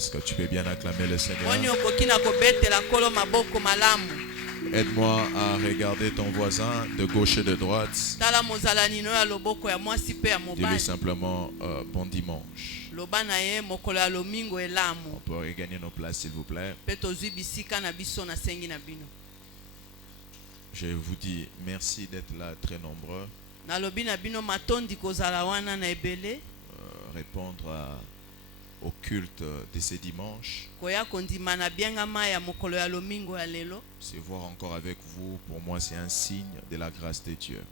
Est-ce que tu peux bien acclamer le Seigneur? Aide-moi à regarder ton voisin de gauche et de droite. Dis-lui simplement bon dimanche. On peut regagner nos places s'il vous plaît. Je vous dis merci d'être là très nombreux. Répondre au culte de ces dimanches. Se voir encore avec vous, pour moi c'est un signe de la grâce de Dieu.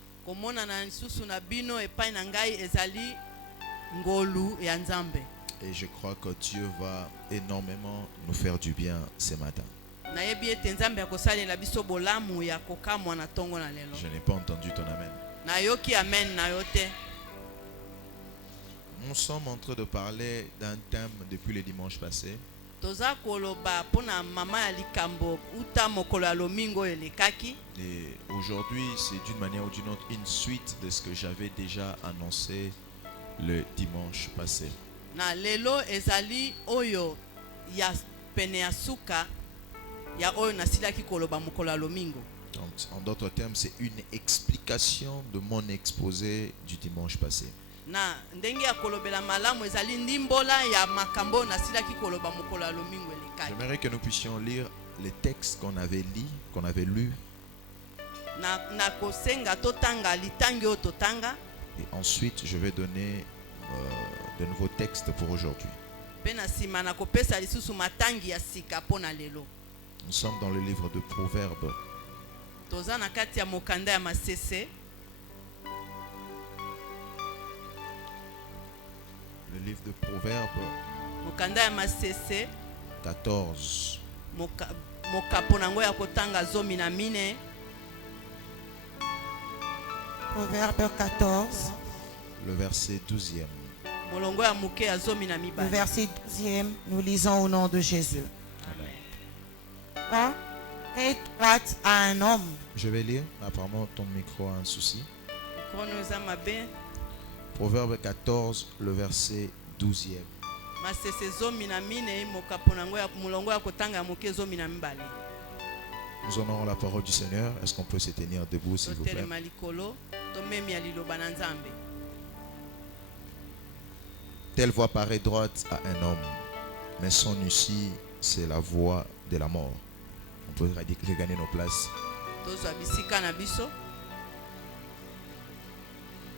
Et je crois que Dieu va énormément nous faire du bien ce matin. Je n'ai pas entendu ton amen. Nous sommes en train de parler d'un thème depuis le dimanche passé. Et aujourd'hui, c'est d'une manière ou d'une autre une suite de ce que j'avais déjà annoncé le dimanche passé. Donc, en d'autres termes, c'est une explication de mon exposé du dimanche passé. J'aimerais que nous puissions lire les textes qu'on avait lus. Et ensuite, je vais donner de nouveaux textes pour aujourd'hui. Nous sommes dans le livre de Proverbes. Le livre de Proverbes 14. Proverbe 14. Le verset 12e. Le verset 12e, nous lisons au nom de Jésus. Va et droite à un homme. Je vais lire. Apparemment, ton micro a un souci. Proverbe 14, le verset 12e. Nous honorons la parole du Seigneur. Est-ce qu'on peut se tenir debout, s'il vous plaît? Telle voie paraît droite à un homme, mais son issue, c'est la voie de la mort. On peut regagner nos places.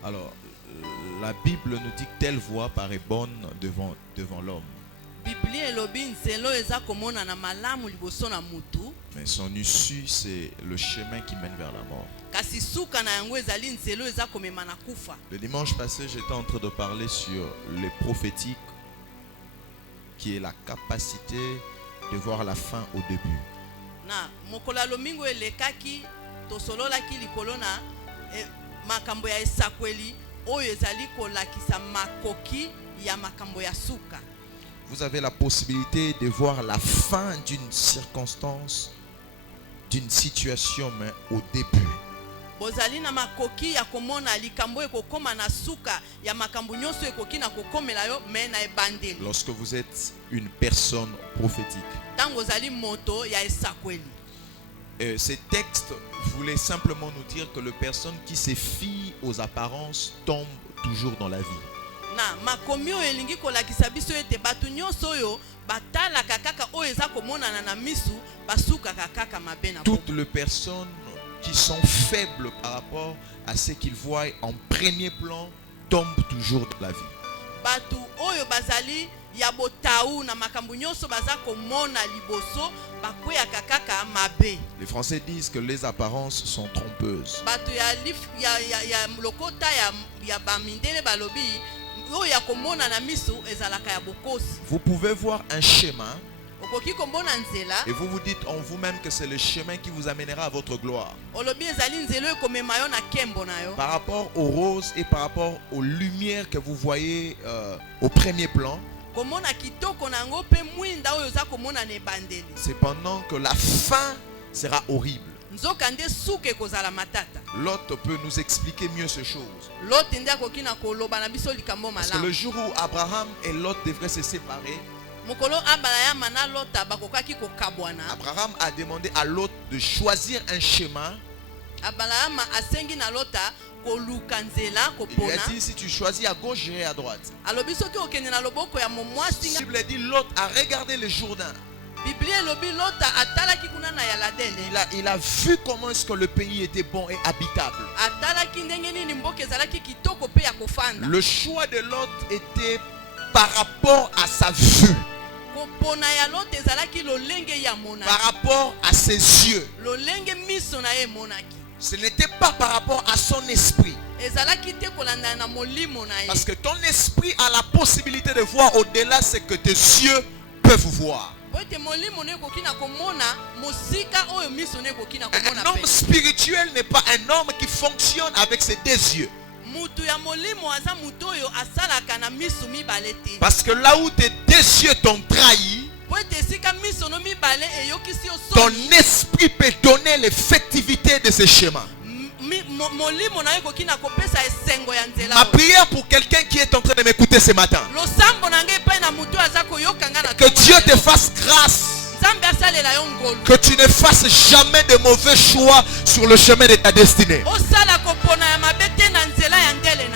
Alors, la Bible nous dit que telle voie paraît bonne devant l'homme. Mais son issue, c'est le chemin qui mène vers la mort. Le dimanche passé, j'étais en train de parler sur le prophétique, qui est la capacité de voir la fin au début. Vous avez la possibilité de voir la fin d'une circonstance, d'une situation, mais au début. Lorsque vous êtes une personne prophétique. Et ces textes voulaient simplement nous dire que les personnes qui se fient aux apparences tombent toujours dans la vie. Toutes les personnes qui sont faibles par rapport à ce qu'ils voient en premier plan tombent toujours dans la vie. Les Français disent que les apparences sont trompeuses. Vous pouvez voir un chemin et vous vous dites en vous-même que c'est le chemin qui vous amènera à votre gloire. Par rapport aux roses et par rapport aux lumières que vous voyez au premier plan, cependant que la fin sera horrible. L'autre peut nous expliquer mieux ces choses. Parce que le jour où Abraham et Lot devraient se séparer, Abraham a demandé à Lot de choisir un chemin. Il lui a dit, si tu choisis à gauche, j'irai à droite. La Bible dit, Lot a regardé le Jourdain. Il a vu comment est-ce que le pays était bon et habitable. Le choix de Lot était par rapport à sa vue, par rapport à ses yeux. Ce n'était pas par rapport à son esprit. Parce que ton esprit a la possibilité de voir au-delà ce que tes yeux peuvent voir. Un homme spirituel n'est pas un homme qui fonctionne avec ses deux yeux. Parce que là où tes deux yeux t'ont trahi, ton esprit peut donner l'effectivité de ce schéma. Ma prière pour quelqu'un qui est en train de m'écouter ce matin, que Dieu te fasse grâce, que tu ne fasses jamais de mauvais choix sur le chemin de ta destinée.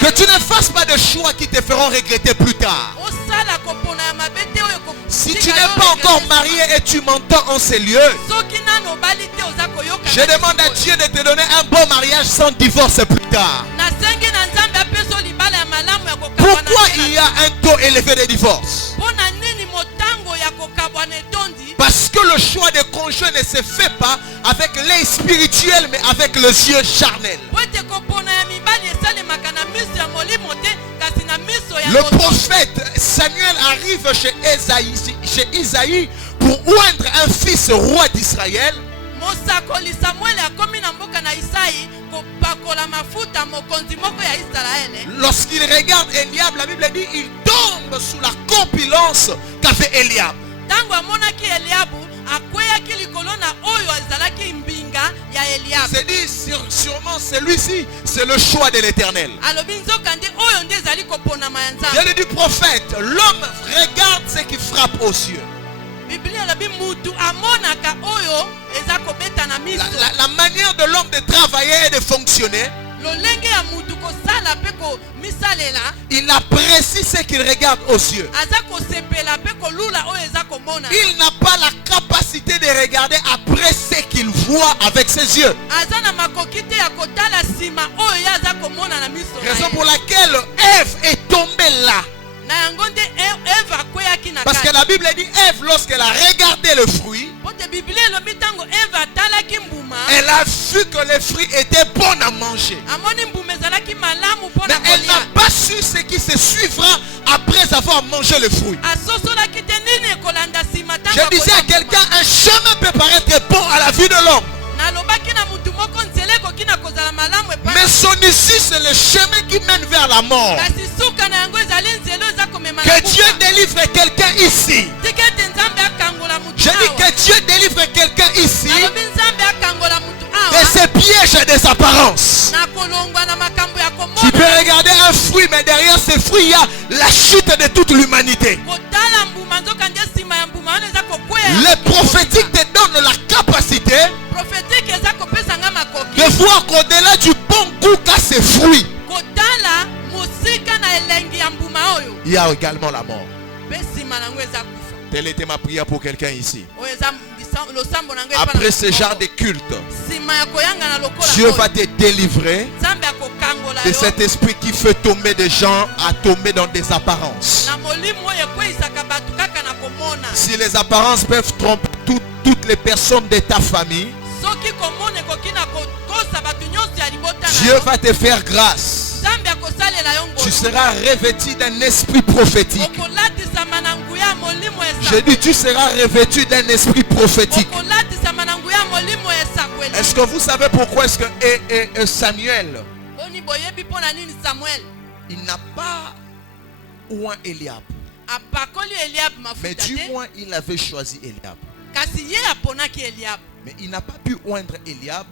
Que tu ne fasses pas de choix qui te feront regretter plus tard. Si tu n'es pas encore marié et tu m'entends en ces lieux, je demande à Dieu de te donner un bon mariage sans divorce plus tard. Pourquoi il y a un taux élevé de divorce? Parce que le choix de conjoint ne se fait pas avec l'œil spirituel, mais avec les yeux charnels. Le prophète Samuel arrive chez Isaïe pour oindre un fils roi d'Israël. Lorsqu'il regarde Eliab, la Bible dit il tombe sous la corpulence qu'avait Eliab. C'est dit sûrement celui-ci, c'est le choix de l'Éternel. Dieu du prophète, l'homme regarde ce qui frappe aux yeux. La manière de l'homme de travailler et de fonctionner, il apprécie ce qu'il regarde aux yeux. Il n'a pas la capacité de regarder après ce qu'il voit avec ses yeux. Raison pour laquelle Ève est tombée là. Parce que la Bible dit Ève, lorsqu'elle a regardé le fruit, elle a vu que le fruit était bon à manger. Mais elle n'a pas su ce qui se suivra après avoir mangé le fruit. Je disais à quelqu'un, un chemin peut paraître bon à la vue de l'homme, mais son issue c'est le chemin qui mène vers la mort. Que Dieu délivre quelqu'un ici. Je dis que Dieu délivre quelqu'un ici de ces pièges et des apparences. Tu peux regarder un fruit, mais derrière ce fruit il y a la chute de toute l'humanité. Le prophétique te donne la capacité de voir qu'au-delà du bon goût qu'a ces fruits, il y a également la mort. Telle était ma prière pour quelqu'un ici. Après ce genre de culte, Dieu va te délivrer de cet esprit qui fait tomber des gens à tomber dans des apparences. Si les apparences peuvent tromper toutes les personnes de ta famille, Dieu va te faire grâce. Tu seras revêtu d'un esprit prophétique. Je dis tu seras revêtu d'un esprit prophétique. Est-ce que vous savez pourquoi est-ce que Samuel, il n'a pas oint Eliab, mais du moins il avait choisi Eliab. Mais il n'a pas pu oindre Eliab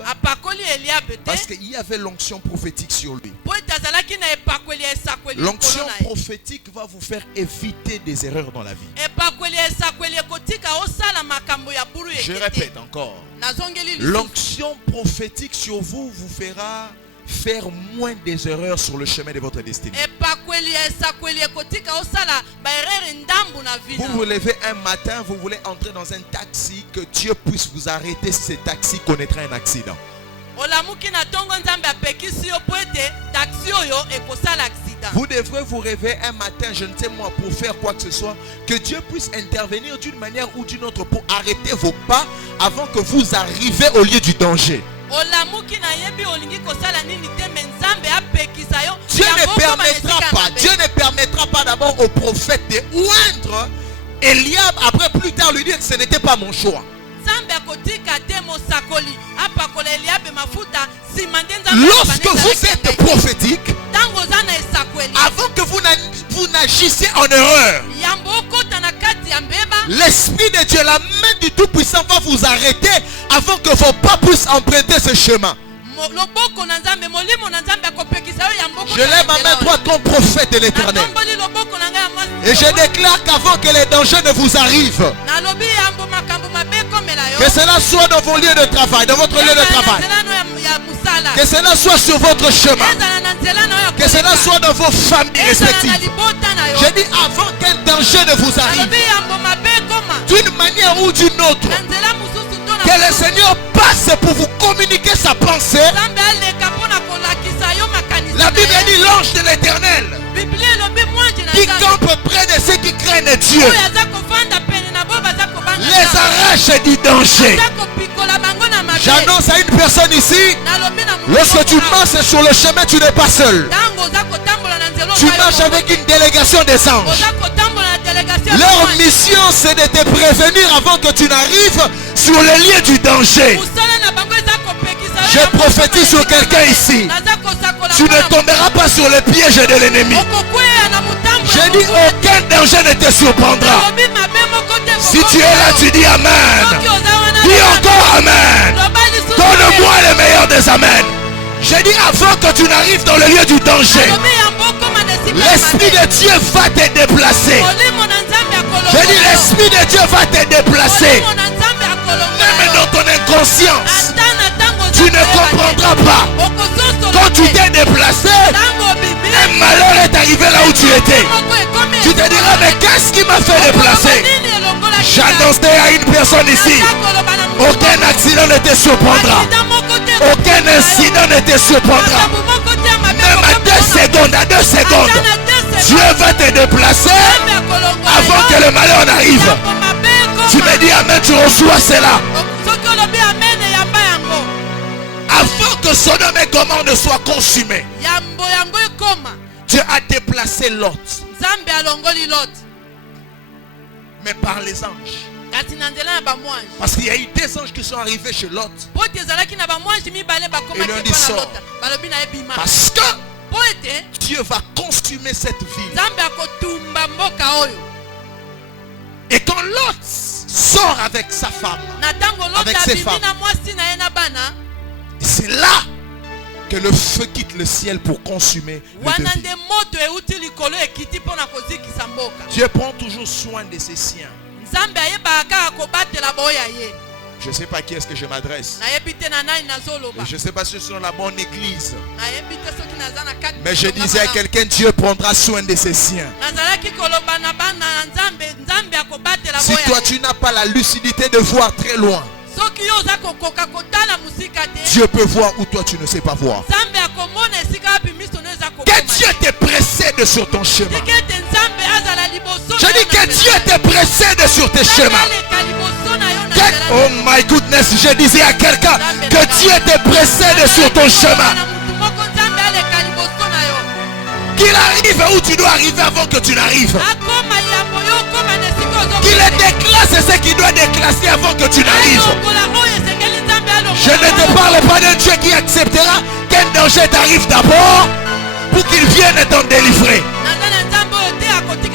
parce qu'il y avait l'onction prophétique sur lui. L'onction prophétique va vous faire éviter des erreurs dans la vie. Je répète encore. L'onction prophétique sur vous vous fera faire moins des erreurs sur le chemin de votre destinée. Vous vous levez un matin, vous voulez entrer dans un taxi, que Dieu puisse vous arrêter si ce taxi connaîtra un accident. Vous devrez vous réveiller un matin, je ne sais moi, pour faire quoi que ce soit, que Dieu puisse intervenir d'une manière ou d'une autre pour arrêter vos pas avant que vous arrivez au lieu du danger. Dieu ne permettra pas d'abord au prophète de oindre Eliab, après plus tard lui dire que ce n'était pas mon choix. Lorsque vous êtes prophétique, avant que vous n'agissez en erreur, l'Esprit de Dieu, la main du Tout-Puissant va vous arrêter avant que vos pas puissent emprunter ce chemin. Je lève ma main droite comme prophète de l'Éternel. Et je déclare qu'avant que les dangers ne vous arrivent, que cela soit dans vos lieux de travail, dans votre lieu de travail, que cela soit sur votre chemin, que cela soit dans vos familles respectives. Je dis avant qu'un danger ne vous arrive, d'une manière ou d'une autre, que le Seigneur passe pour vous communiquer sa pensée. La Bible dit l'ange de l'Éternel qui campe près de ceux qui craignent Dieu les arrache du danger. J'annonce à une personne ici, lorsque tu marches sur le chemin, tu n'es pas seul. Tu marches avec une délégation des anges. Leur mission, c'est de te prévenir avant que tu n'arrives sur le lieu du danger. Je prophétise sur quelqu'un ici. Tu ne tomberas pas sur le piège de l'ennemi. Je dis aucun danger ne te surprendra. Si tu es là, tu dis Amen. Dis encore Amen. Donne-moi le meilleur des Amen. Je dis avant que tu n'arrives dans le lieu du danger, l'Esprit de Dieu va te déplacer. Je dis l'Esprit de Dieu va te déplacer. Même dans ton inconscience, tu ne comprendras pas. Quand tu t'es déplacé, un malheur est arrivé là où tu étais. Tu te diras, mais qu'est-ce qui m'a fait déplacer? J'annonçais à une personne ici, aucun accident ne te surprendra. Aucun incident ne te surprendra. Même à 2 secondes, Dieu va te déplacer avant que le malheur n'arrive. Tu me dis Amen, tu reçois cela. Avant que Sodome et Gomorrhe ne soient consumés, Dieu a déplacé Lot. Mais par les anges. Parce qu'il y a eu des anges qui sont arrivés chez Lot. Et lui ont dit sors. Parce que Dieu va consumer cette ville. Et quand Lot sort avec sa femme, avec ses femmes, c'est là que le feu quitte le ciel pour consumer le devis. Dieu prend toujours soin de ses siens. Je ne sais pas à qui est-ce que je m'adresse. Je ne sais pas si c'est dans la bonne église. Mais je disais à quelqu'un, Dieu prendra soin de ses siens. Si toi tu n'as pas la lucidité de voir très loin, Dieu peut voir où toi tu ne sais pas voir. Que Dieu te précède sur ton chemin. Je dis que Dieu te précède sur tes chemins. Oh my goodness, je disais à quelqu'un que Dieu te précède sur ton chemin. Qu'il arrive où tu dois arriver avant que tu n'arrives. Qu'il déclasse ce qu'il doit déclasser avant que tu n'arrives. Je ne te parle pas d'un Dieu qui acceptera qu'un danger t'arrive d'abord pour qu'il vienne t'en délivrer.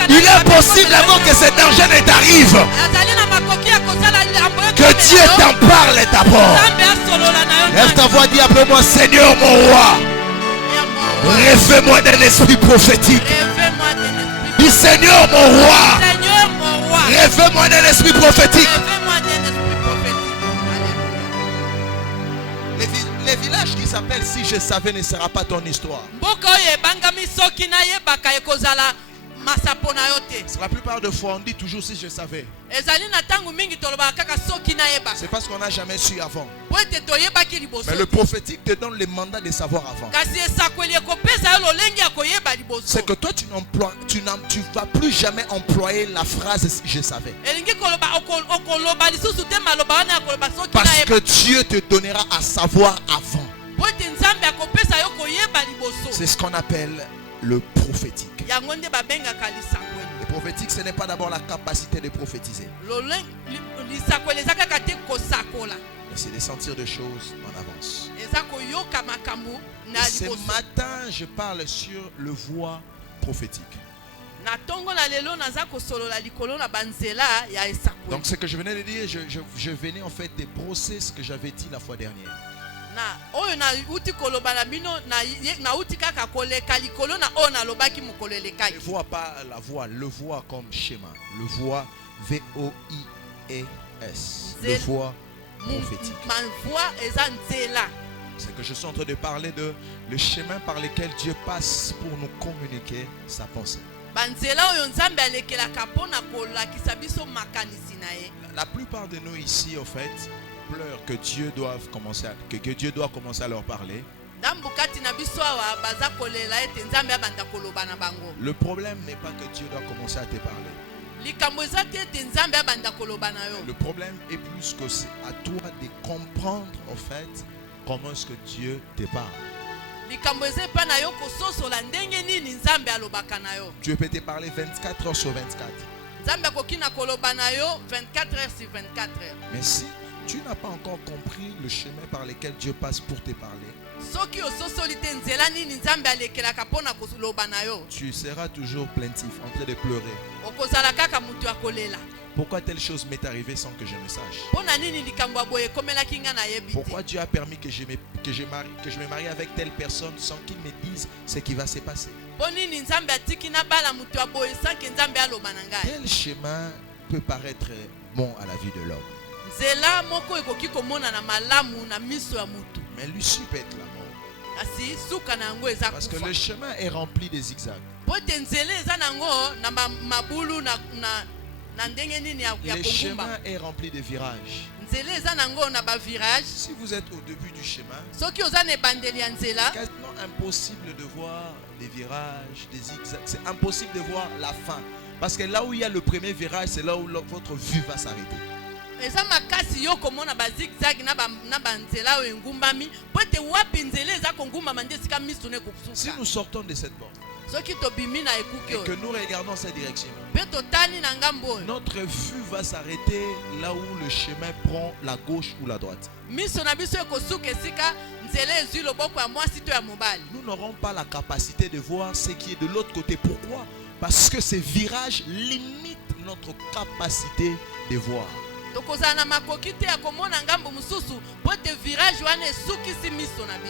Il est possible avant que ce danger ne t'arrive que Dieu t'en parle d'abord. Lève ta voix, dis après moi, Seigneur mon roi, rêve-moi d'un esprit prophétique. Dis Seigneur mon roi, rêve-moi je savais ne sera pas ton histoire. La plupart des fois, on dit toujours si je savais. C'est parce qu'on n'a jamais su avant. Mais le prophétique te donne le mandat de savoir avant. C'est que toi, tu vas plus jamais employer la phrase je savais. Parce que Dieu te donnera à savoir avant. C'est ce qu'on appelle le prophétique. Le prophétique, ce n'est pas d'abord la capacité de prophétiser. Mais c'est de sentir des choses en avance. Et ce matin, je parle sur le voie prophétique. Donc ce que je venais de dire, je venais en fait de brosser ce que j'avais dit la fois dernière. Ne vois pas la voix, le voix comme schéma. Le voix V-O-I-E-S. Le voix prophétique. C'est que je suis en train de parler de le chemin par lequel Dieu passe pour nous communiquer sa pensée. La plupart de nous ici, en fait, pleurent que Dieu doit commencer à leur parler. Le problème n'est pas que Dieu doit commencer à te parler. Le problème est plus que c'est à toi de comprendre en fait comment est-ce que Dieu te parle. Dieu peut te parler 24 heures sur 24. Mais si tu n'as pas encore compris le chemin par lequel Dieu passe pour te parler, tu seras toujours plaintif, en train de pleurer. Pourquoi telle chose m'est arrivée sans que je ne sache? Pourquoi Dieu a permis que je me marie avec telle personne sans qu'il me dise ce qui va se passer? Quel chemin peut paraître bon à la vie de l'homme? Mais l'issue peut être la mort. Parce que le chemin est rempli de zigzags. Le chemin est rempli de virages. Si vous êtes au début du chemin, c'est quasiment impossible de voir des virages, des zigzags. C'est impossible de voir la fin. Parce que là où il y a le premier virage, c'est là où votre vue va s'arrêter. Si nous sortons de cette porte et que nous regardons cette direction, notre vue va s'arrêter là où le chemin prend la gauche ou la droite. Nous n'aurons pas la capacité de voir ce qui est de l'autre côté. Pourquoi? Parce que ces virages limitent notre capacité de voir.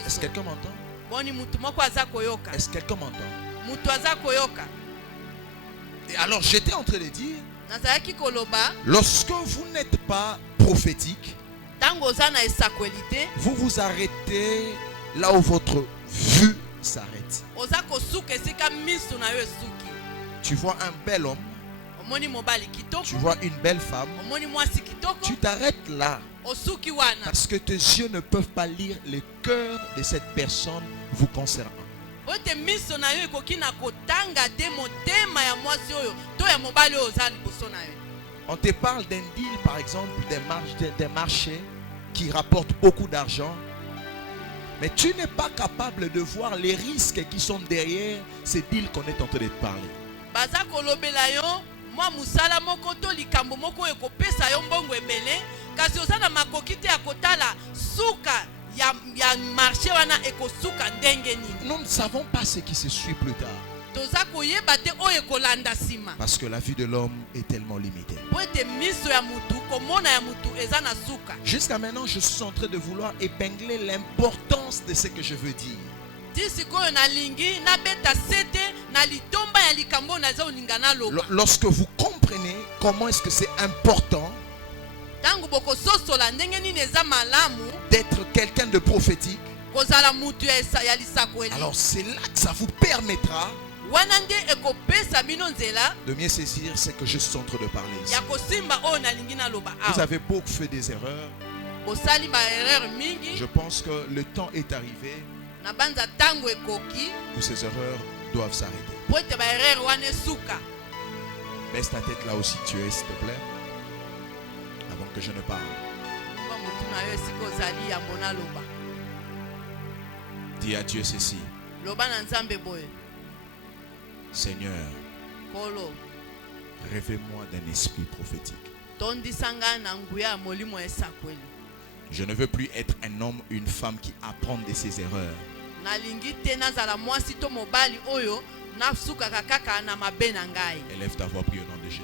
Est-ce que quelqu'un m'entend? Est-ce que quelqu'un m'entend? Et alors j'étais en train de dire, lorsque vous n'êtes pas prophétique, vous vous arrêtez là où votre vue s'arrête. Tu vois un bel homme, tu vois une belle femme, tu t'arrêtes là parce que tes yeux ne peuvent pas lire le cœur de cette personne vous concernant. On te parle d'un deal, par exemple, des marchés qui rapportent beaucoup d'argent, mais tu n'es pas capable de voir les risques qui sont derrière ces deals qu'on est en train de te parler. Nous ne savons pas ce qui se suit plus tard. Parce que la vie de l'homme est tellement limitée. Jusqu'à maintenant, je suis en train de vouloir épingler l'importance de ce que je veux dire. Lorsque vous comprenez comment est-ce que c'est important d'être quelqu'un de prophétique, Alors c'est là que ça vous permettra de mieux saisir ce que je suis en train de parler ici. Vous avez beaucoup fait des erreurs. Je pense que le temps est arrivé où ces erreurs doivent s'arrêter. Baisse ta tête là aussi tu es, s'il te plaît, avant que je ne parle. Dis à Dieu ceci. Seigneur, rêvez-moi d'un esprit prophétique. Je ne veux plus être un homme, une femme qui apprend de ses erreurs. Élève ta voix, prie au nom de Jésus.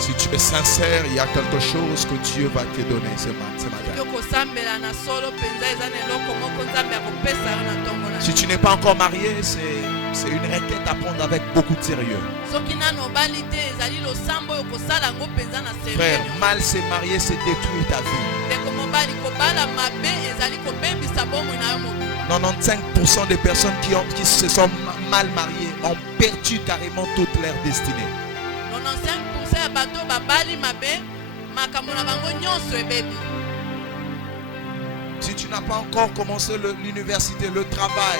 Si tu es sincère, il y a quelque chose que Dieu va te donner ce matin. Si tu n'es pas encore marié, c'est une requête à prendre avec beaucoup de sérieux. Frère, mal se marier, c'est détruire ta vie. 95% des personnes qui se sont mal mariées ont perdu carrément toute leur destinée. Si tu n'as pas encore commencé l'université, le travail,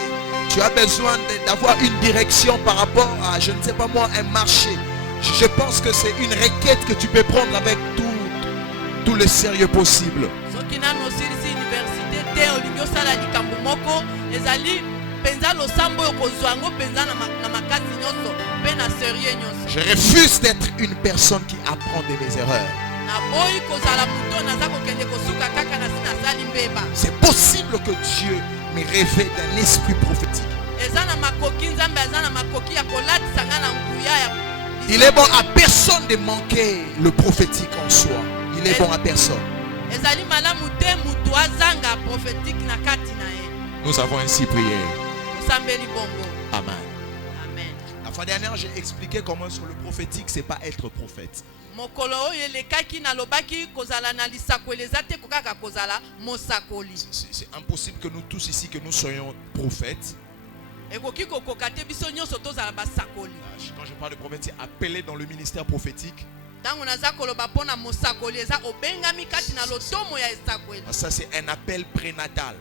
tu as besoin d'avoir une direction par rapport à, je ne sais pas moi, un marché. Je pense que c'est une requête que tu peux prendre avec tout le sérieux possible. Je refuse d'être une personne qui apprend de mes erreurs. C'est possible que Dieu me révèle d'un esprit prophétique. Il est bon à personne de manquer le prophétique en soi. Il est bon à personne. Nous avons ainsi prié. Amen. La fois dernière, j'ai expliqué comment sur le prophétique, c'est pas être prophète. C'est impossible que nous tous ici, que nous soyons prophètes. Quand je parle de prophète, c'est appelé dans le ministère prophétique. Ça, c'est un appel prénatal.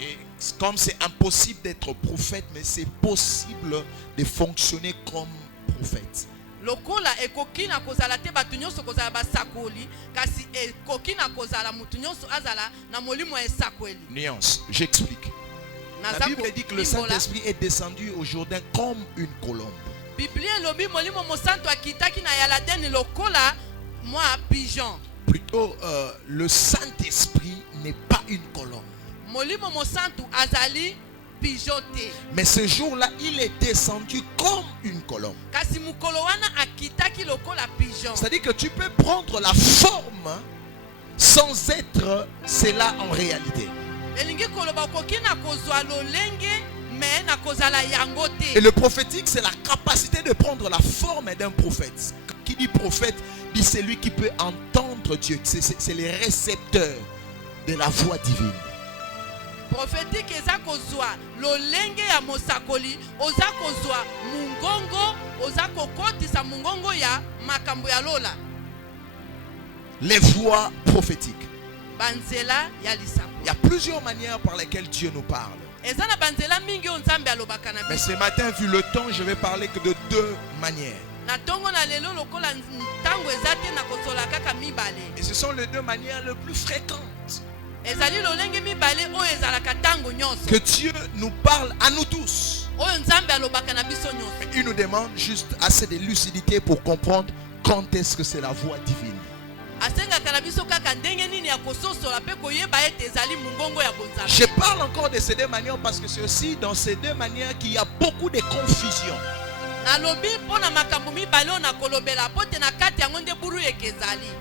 Et comme c'est impossible d'être prophète, mais c'est possible de fonctionner comme prophète. Nuance, j'explique. La Bible dit que le Saint-Esprit est descendu au Jourdain comme une colombe. Plutôt, le Saint-Esprit n'est pas une colombe. Mais ce jour-là, il est descendu comme une colombe. C'est-à-dire que tu peux prendre la forme sans être cela en réalité. Et le prophétique, c'est la capacité de prendre la forme d'un prophète. Qui dit prophète, dit celui qui peut entendre Dieu. C'est les récepteurs de la voix divine. Prophétique eza kozwa lolenge ya mosakoli oza kozwa mungongo oza kokotisa mungongo ya makambo ya lola. Les voix prophétiques. Banzela ya lisako. Il y a plusieurs manières par lesquelles Dieu nous parle. Eza na banzela mingi onzambe alobaka na biso. Mais ce matin, vu le temps, je vais parler que de deux manières. Na tongo na lelo lokola ntango ezate na kosola kaka mibale. Et ce sont les deux manières les plus fréquentes. Que Dieu nous parle à nous tous. Mais il nous demande juste assez de lucidité pour comprendre quand est-ce que c'est la voix divine. Je parle encore de ces deux manières parce que c'est aussi dans ces deux manières qu'il y a beaucoup de confusion.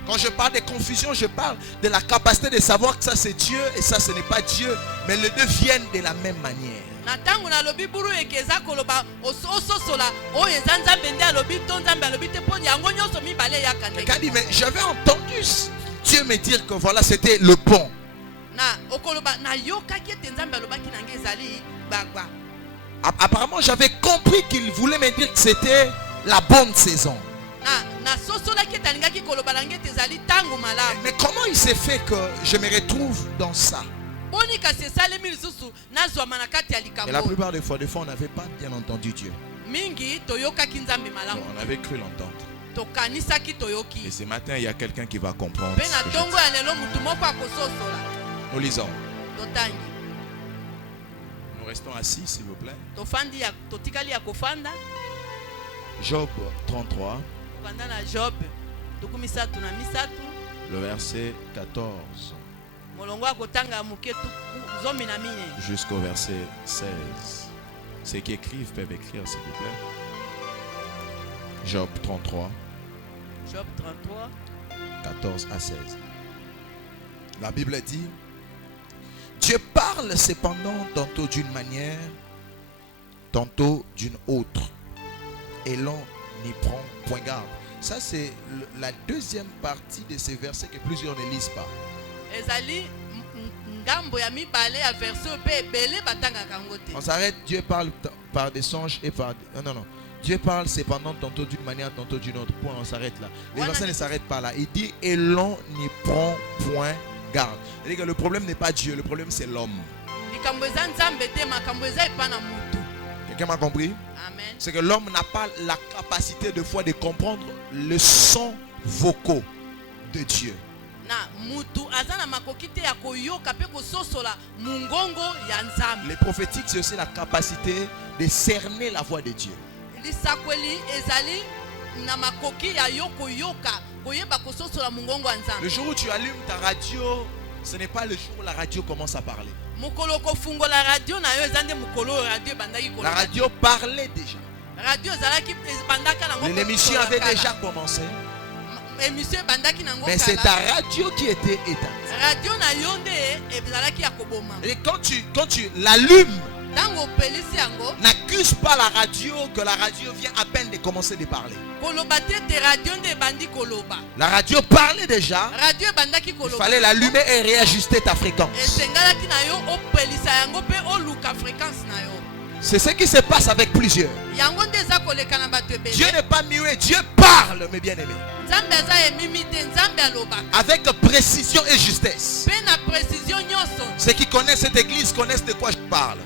Quand je parle de confusion, je parle de la capacité de savoir que ça c'est Dieu et ça ce n'est pas Dieu, mais les deux viennent de la même manière. Mais j'avais entendu Dieu me dire que voilà c'était le bon. Apparemment j'avais compris qu'il voulait me dire que c'était la bonne saison. Mais comment il s'est fait que je me retrouve dans ça? Et la plupart des fois on n'avait pas bien entendu Dieu. On avait cru l'entendre. Et ce matin, il y a quelqu'un qui va comprendre. Nous lisons. Nous restons assis, s'il vous plaît. Job 33. Le verset 14. Jusqu'au verset 16. Ceux qui écrivent peuvent écrire, s'il vous plaît. Job 33. Job 33. 14 à 16. La Bible dit: Dieu parle cependant tantôt d'une manière, tantôt d'une autre, et l'on n'y prend point garde. Ça c'est la deuxième partie de ces versets que plusieurs ne lisent pas. On s'arrête, Dieu parle par des songes et par... Non. Dieu parle cependant tantôt d'une manière, tantôt d'une autre. Point, on s'arrête là. Les versets ne s'arrêtent pas là. Il dit et l'on n'y prend point garde. C'est-à-dire que le problème n'est pas Dieu, le problème c'est l'homme. Quelqu'un m'a compris? C'est que l'homme n'a pas la capacité de fois de comprendre le son vocaux de Dieu. Les prophétiques, c'est aussi la capacité de cerner la voix de Dieu. Le jour où tu allumes ta radio, ce n'est pas le jour où la radio commence à parler. La radio parlait déjà. L'émission avait déjà commencé. Mais c'est ta radio qui était éteinte. Et quand tu l'allumes, n'accuse pas la radio que la radio vient à peine de commencer de parler. La radio parlait déjà. Il fallait l'allumer et réajuster ta fréquence. C'est ce qui se passe avec plusieurs. Dieu n'est pas muet, Dieu parle, mes bien-aimés. Avec précision et justesse. Ceux qui connaissent cette église connaissent de quoi je parle.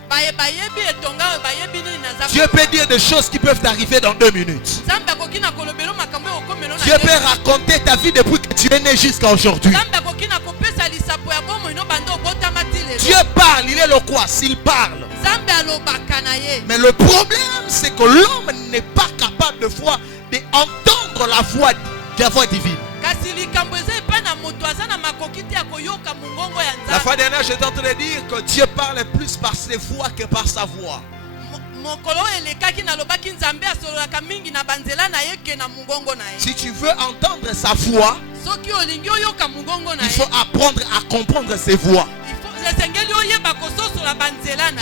Dieu peut dire des choses qui peuvent arriver dans 2 minutes. Dieu peut raconter ta vie depuis que tu es né jusqu'à aujourd'hui. Dieu parle, il est loquace, s'il parle. Mais le problème, c'est que l'homme n'est pas capable de fois d'entendre la voix divine. La fois dernière, j'étais en train de dire que Dieu parle plus par ses voix que par sa voix. Si tu veux entendre sa voix, il faut apprendre à comprendre ses voix.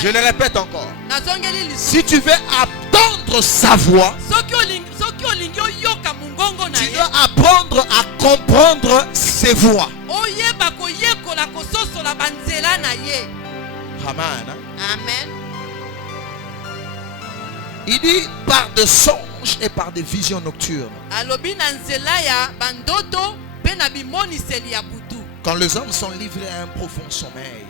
Je le répète encore. Si tu veux attendre sa voix, tu dois apprendre à comprendre ses voix. Amen. Il dit par des songes et par des visions nocturnes. Quand les hommes sont livrés à un profond sommeil,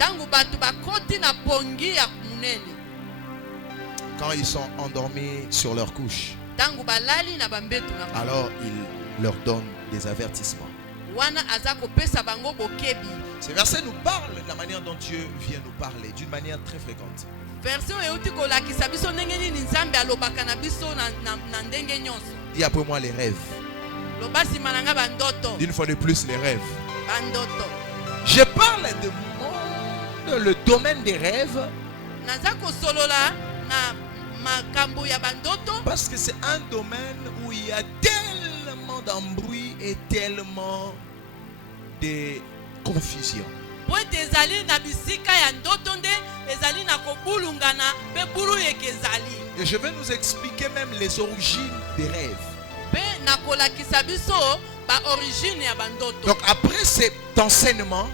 quand ils sont endormis sur leur couche, alors il leur donne des avertissements. Ces versets nous parlent de la manière dont Dieu vient nous parler, d'une manière très fréquente. Dis après moi les rêves. D'une fois de plus les rêves. Je parle de monde, le domaine des rêves. Parce que c'est un domaine où il y a tellement d'embrouilles et tellement de confusion. Et je vais nous expliquer même les origines des rêves. Donc après cet enseignement,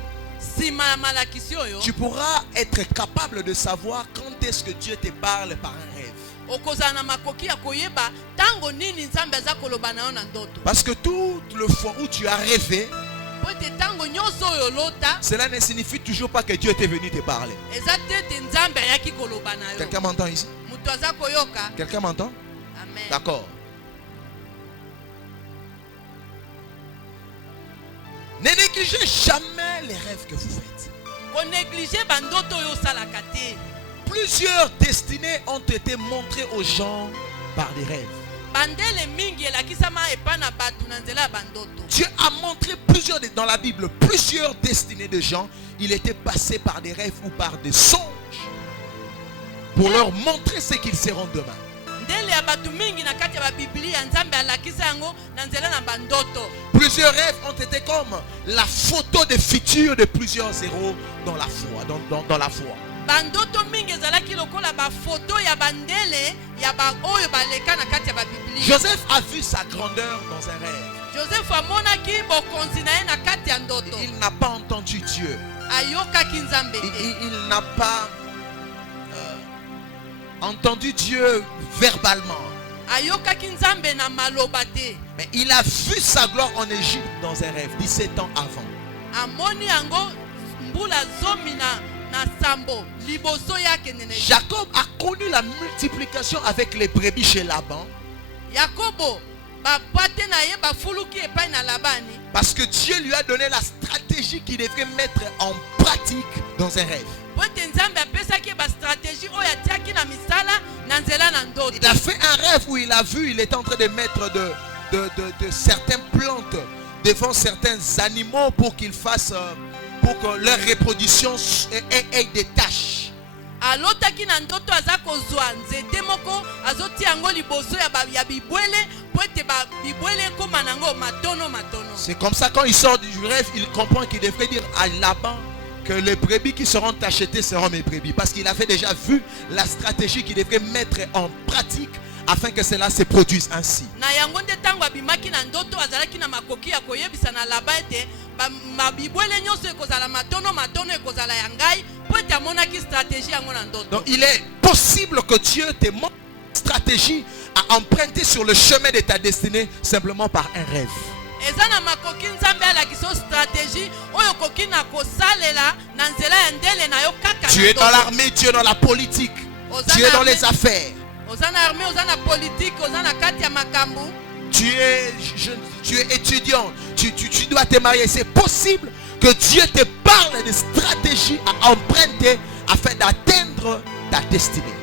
tu pourras être capable de savoir quand est-ce que Dieu te parle par un rêve. Parce que toutes les fois où tu as rêvé, cela ne signifie toujours pas que Dieu est venu te parler. Quelqu'un m'entend ici? Quelqu'un m'entend? D'accord. Ne négligez jamais les rêves que vous faites. Plusieurs destinées ont été montrées aux gens par des rêves. Dieu a montré dans la Bible plusieurs destinées de gens. Il était passé par des rêves ou par des songes pour leur montrer ce qu'ils seront demain. Plusieurs rêves ont été comme la photo des futurs de plusieurs héros dans la foi. Dans la foi. Joseph a vu sa grandeur dans un rêve. Il n'a pas entendu Dieu. Il n'a pas entendu Dieu verbalement. Mais il a vu sa gloire en Égypte dans un rêve 17 ans avant. Jacob a connu la multiplication avec les brebis chez Laban. Parce que Dieu lui a donné la stratégie qu'il devait mettre en pratique dans un rêve. Il a fait un rêve où il a vu, il était en train de mettre de certaines plantes devant certains animaux pour qu'ils fassent, pour que leur reproduction ait des tâches. C'est comme ça, quand il sort du rêve, il comprend qu'il devrait dire à Laban que les brebis qui seront achetées seront mes brebis. Parce qu'il avait déjà vu la stratégie qu'il devrait mettre en pratique afin que cela se produise ainsi. Donc il est possible que Dieu te montre une stratégie à emprunter sur le chemin de ta destinée simplement par un rêve. Tu es dans l'armée, tu es dans la politique, tu es dans les affaires. Tu es étudiant, tu dois te marier. C'est possible que Dieu te parle de stratégies à emprunter afin d'atteindre ta destinée.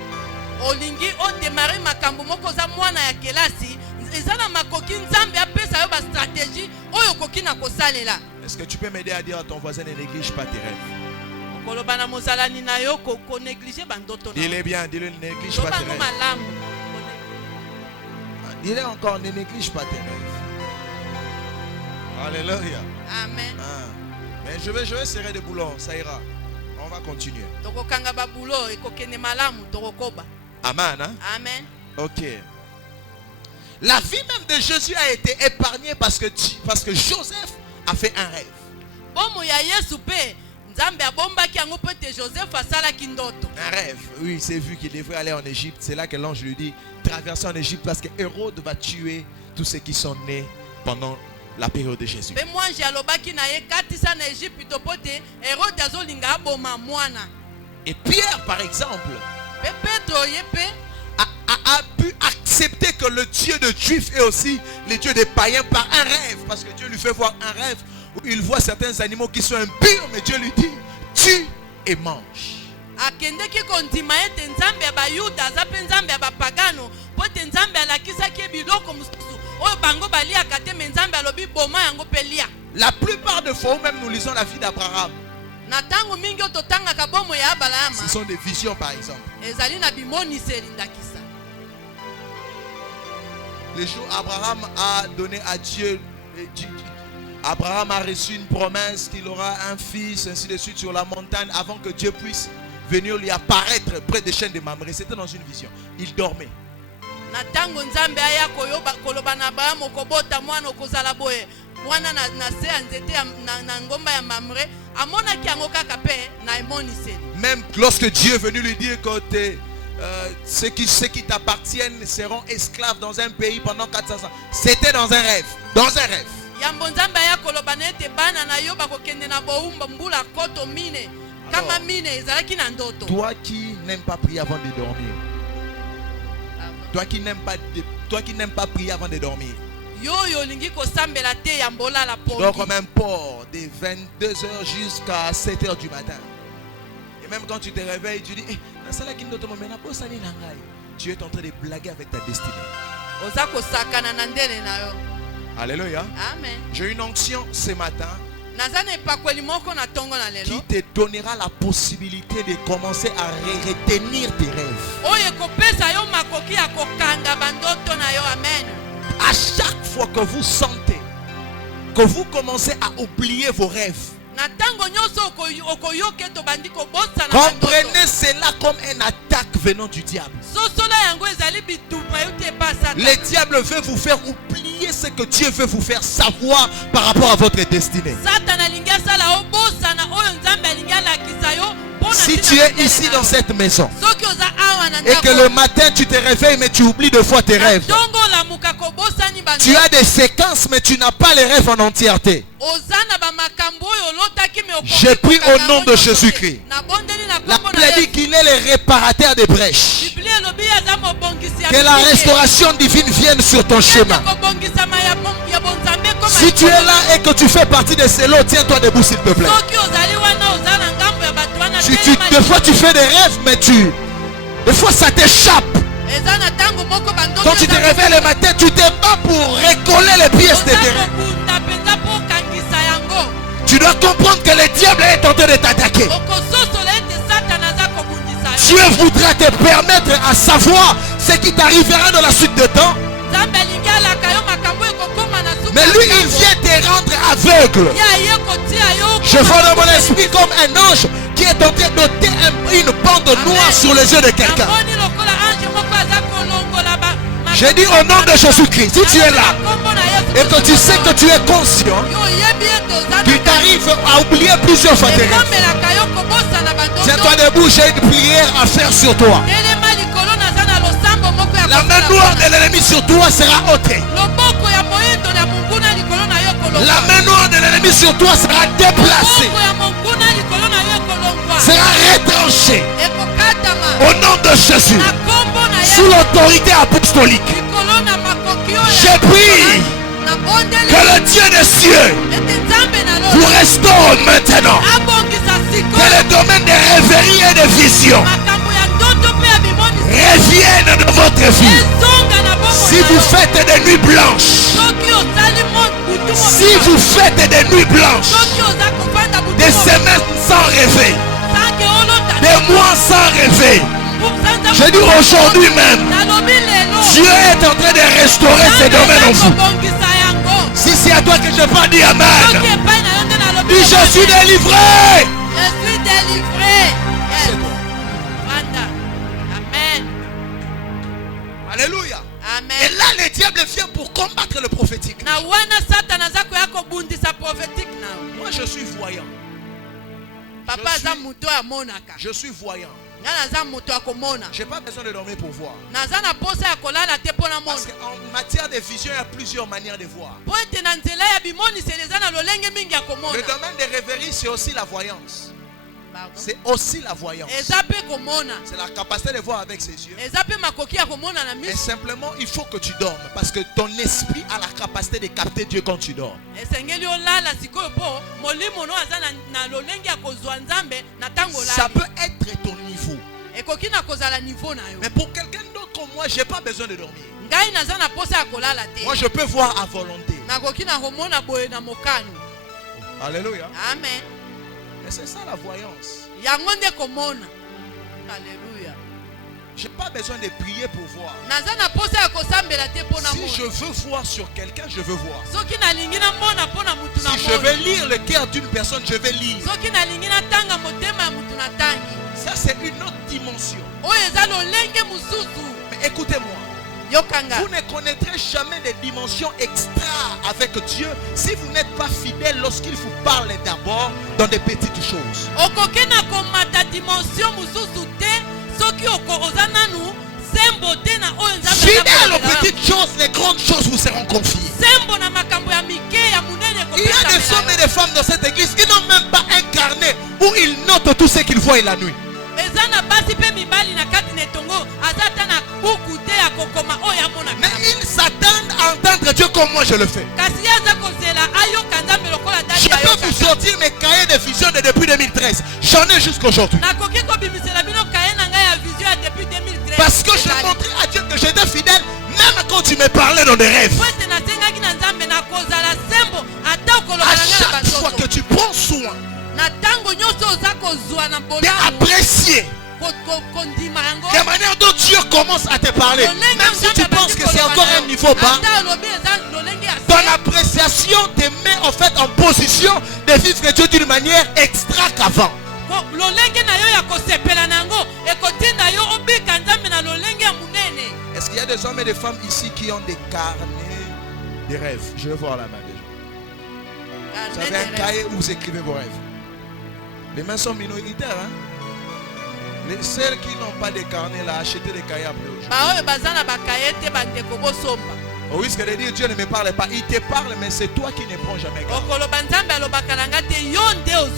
Est-ce que tu peux m'aider à dire à ton voisin ne néglige pas tes rêves? Dis-le bien, dis-le, ne néglige pas tes rêves. Dis-le encore, ne néglige pas tes rêves. Alléluia. Amen. Ah. Mais je vais serrer des boulons, ça ira. On va continuer. Amen. Hein? Amen. Ok. La vie même de Jésus a été épargnée parce que Joseph a fait un rêve. Un rêve. Oui, c'est vu qu'il devrait aller en Égypte. C'est là que l'ange lui dit traverser en Égypte parce que Hérode va tuer tous ceux qui sont nés pendant la période de Jésus. Et Pierre, par exemple, a pu accepter que le Dieu de Juifs est aussi le Dieu des païens par un rêve. Parce que Dieu lui fait voir un rêve où il voit certains animaux qui sont impurs, mais Dieu lui dit tue et mange. akendeki kondima ete nzambe ya bayuda aza mpe nzambe ya bapagano po ete nzambe alakisaki biloko mosusu oyo bango baliaka te me nzambe alobi boma yango mpe lia. La plupart des fois, même nous lisons la vie d'Abraham. Na tango mingi ototangaka bomo ya Abraham. Ce sont des visions par exemple. Ezali na bimoniseli ndakisa. Le jour où Abraham a donné à Dieu, Abraham a reçu une promesse qu'il aura un fils, ainsi de suite, sur la montagne, avant que Dieu puisse venir lui apparaître près des chaînes de Mamré. C'était dans une vision. Il dormait. Na tango nzambe aya koyoba koloba na Abraham okobota mwana okozala boye. Mwana na se anzete na ngomba ya Mamré, amonaki yango kaka pe na emoniseli. Même lorsque Dieu est venu lui dire que ceux qui t'appartiennent seront esclaves dans un pays pendant 400 ans. C'était dans un rêve. Dans un rêve. Toi qui n'aimes pas prier avant de dormir. Toi qui n'aimes pas prier avant de dormir. Tu dors comme un porc de 22h jusqu'à 7h du matin. Et même quand tu te réveilles, tu dis tu es en train de blaguer avec ta destinée. Alléluia. Amen. J'ai une onction ce matin qui te donnera la possibilité de commencer à retenir tes rêves. À chaque fois que vous sentez que vous commencez à oublier vos rêves, comprenez cela comme une attaque venant du diable. Le diable veut vous faire oublier ce que Dieu veut vous faire savoir par rapport à votre destinée. Si tu es ici dans cette maison et que le matin tu te réveilles mais tu oublies deux fois tes rêves, tu as des séquences mais tu n'as pas les rêves en entièreté, j'ai pris au nom de Jésus-Christ. La Bible dit qu'il est le réparateur des brèches. Que la restauration divine vienne sur ton chemin. Si tu es là et que tu fais partie de ces lots, tiens-toi debout s'il te plaît. Des fois tu fais des rêves mais des fois ça t'échappe. Quand tu te réveilles le matin, tu te bats pour recoller les pièces de tes rêves. Tu dois comprendre que le diable est en train de t'attaquer. Dieu voudra te permettre à savoir ce qui t'arrivera dans la suite de temps. Mais lui, il vient te rendre aveugle. Je vois dans mon esprit comme un ange qui est en train d'ôter une bande noire sur les yeux de quelqu'un. J'ai dit au nom de Jésus-Christ, si tu es là et que tu sais que tu es conscient qu'il t'arrive à oublier plusieurs fois tes rêves, tiens-toi debout, j'ai une prière à faire sur toi. La main noire de l'ennemi sur toi sera ôtée. La main noire de l'ennemi sur toi sera déplacée, sera retranchée au nom de Jésus, sous l'autorité apostolique. Je prie que le Dieu des cieux vous restaure maintenant. Que le domaine des rêveries et des visions revienne dans votre vie. Si vous faites des nuits blanches, si vous faites des nuits blanches, des semaines sans rêver, des mois sans rêver, je dis aujourd'hui même, Dieu est en train de restaurer ces domaines en vous. Si c'est à toi que je parle, dis Amen. Dis je suis délivré. Je suis délivré. Yes. Amen. Alléluia. Amen. Et là le diable vient pour combattre le prophétique. Moi je suis voyant. Je suis voyant. Je n'ai pas besoin de dormir pour voir. Parce qu'en matière de vision, il y a plusieurs manières de voir. Le domaine des rêveries, c'est aussi la voyance. C'est aussi la voyance. C'est la capacité de voir avec ses yeux. Et simplement, il faut que tu dormes. Parce que ton esprit a la capacité de capter Dieu quand tu dors. Ça peut être être ton niveau. Mais pour quelqu'un d'autre comme moi, je n'ai pas besoin de dormir. Moi, je peux voir à volonté. Alléluia. Amen. Mais c'est ça la voyance. Alléluia. Je n'ai pas besoin de prier pour voir. Si je veux voir sur quelqu'un, je veux voir. Si je veux lire le cœur d'une personne, je vais lire. Ça, c'est une autre dimension. Mais écoutez-moi. Vous ne connaîtrez jamais des dimensions extra avec Dieu si vous n'êtes pas fidèle lorsqu'il vous parle d'abord dans des petites choses. Fidèle aux petites choses, les grandes choses vous seront confiées. Il y a des hommes et des femmes dans cette église qui n'ont même pas un carnet où ils notent tout ce qu'ils voient la nuit. Mais ils s'attendent à entendre Dieu comme moi je le fais. Je peux vous sortir mes cahiers de vision de depuis 2013. J'en ai jusqu'aujourd'hui. Parce que je montrais à Dieu que j'étais fidèle même quand tu me parlais dans des rêves. À chaque fois que tu prends soin d'apprécier la manière dont Dieu commence à te parler, même si tu penses que c'est encore un niveau bas, ton appréciation te met en fait en position de vivre Dieu d'une manière extra qu'avant. Est-ce qu'il y a des hommes et des femmes ici qui ont des carnets des rêves? Je vais voir la main déjà. Vous avez un cahier où vous écrivez vos rêves. Les mains sont minoritaires, hein? Celles qui n'ont pas de carnet là, achetez des cahiers après aujourd'hui. Au risque de dire Dieu ne me parle pas, il te parle, mais c'est toi qui ne prends jamais garde.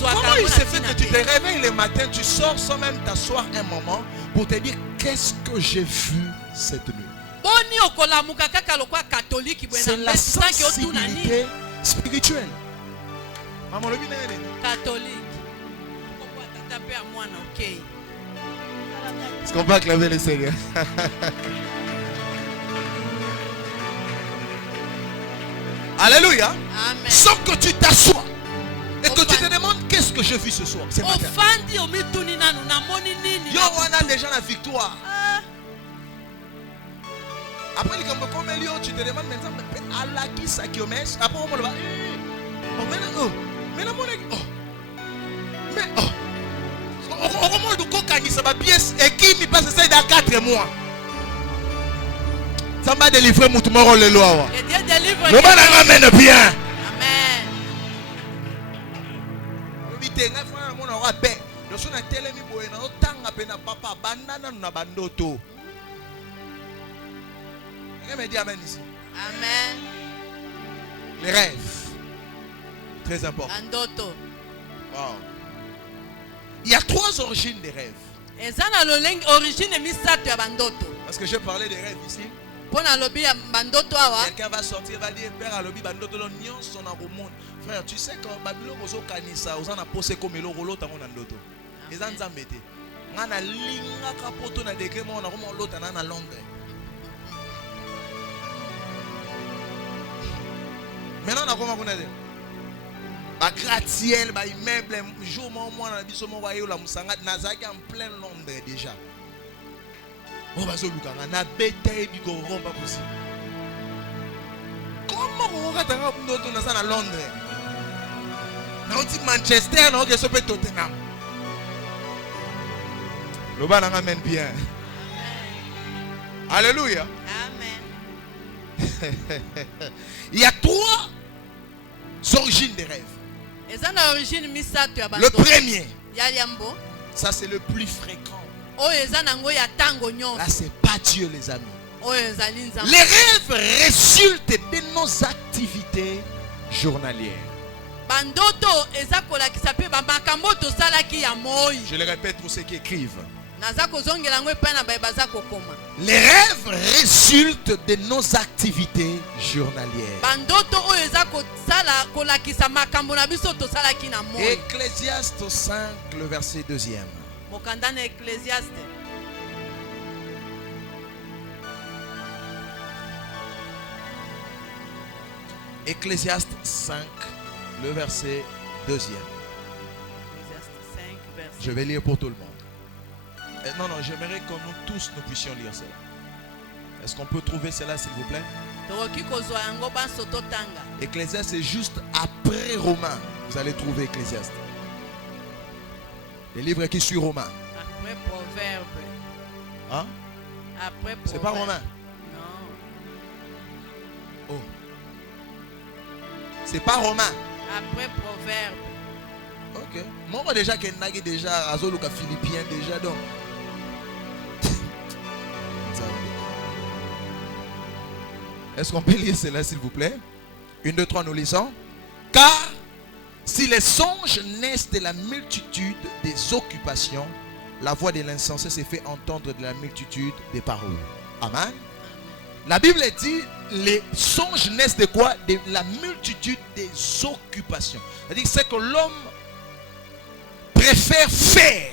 Comment il se fait que tu te réveilles le matin, tu sors sans même t'asseoir un moment pour te dire qu'est-ce que j'ai vu cette nuit? C'est la sensibilité spirituelle. Catholique. Est-ce qu'on peut acclamer le Seigneur? Alléluia. Amen. Sans que tu t'assoies et que tu te demandes qu'est-ce que j'ai vu ce soir. C'est matin. Yo, on a déjà la victoire. Après les campagnes comme Elio, tu te demandes maintenant Allah qui ça qui omet. Après on va le mais on remonte du cocaïne, ça va pièce et qui me passe ça dans 4 mois. Ça m'a délivré mon tomorrow le loi. Le mal amène bien. Amen. Vite, na fois mon aura paix. Le son a telemi boye na otanga pe na papa bandana na bandoto. Quelqu'un me dit amen ici. Amen. Les rêves. Très important. Bandoto. Wow. Il y a 3 origines des rêves. Parce que je parlais des rêves ici. Quelqu'un va sortir, va dire Père Alobi Bandoto l'onion son aromone. Frère, tu sais quand Babylone ozo kanisa oza na posé comme le rolo tango na ndoto. Eza nzambete. Ngana linga kapoto na décret mo na romo lota na Londres. Maintenant na comment connaître? Ba gratte-ciel, ba immeuble, jour moi na biso mo wayo la musanga nazaki en plein Londres déjà. On va se lukanga na betaille du goron pas possible. Comment on va t'en ndoto na ça na Londres? Na oti Manchester na oke sope Tottenham. Le bas n'amène bien. Alléluia. Amen. Il y a 3 origines des rêves. Le premier, ça c'est le plus fréquent. Là c'est pas Dieu les amis. Les rêves résultent de nos activités journalières. Je le répète pour ceux qui écrivent. Les rêves résultent de nos activités journalières. Ecclésiaste 5, le verset 2e. mokanda na Ecclésiaste. Ecclésiaste 5, le verset 2e. Je vais lire pour tout le monde. Non, j'aimerais que nous tous nous puissions lire cela. Est-ce qu'on peut trouver cela, s'il vous plaît? Ecclésiaste, c'est juste après Romains. Vous allez trouver Ecclésiaste. Les livres qui suivent Romains. Après Proverbe. Hein? Après Proverbe. C'est pas Romain? Non. Oh. C'est pas Romain. Après Proverbe. Ok. Moi déjà qu'il y a déjà Azoluka Philippien déjà donc. Est-ce qu'on peut lire cela s'il vous plaît? 1, 2, 3, nous lisons. Car si les songes naissent de la multitude des occupations, la voix de l'insensé s'est fait entendre de la multitude des paroles. Amen. La Bible dit, les songes naissent de quoi? De la multitude des occupations. C'est-à-dire c'est que l'homme préfère faire.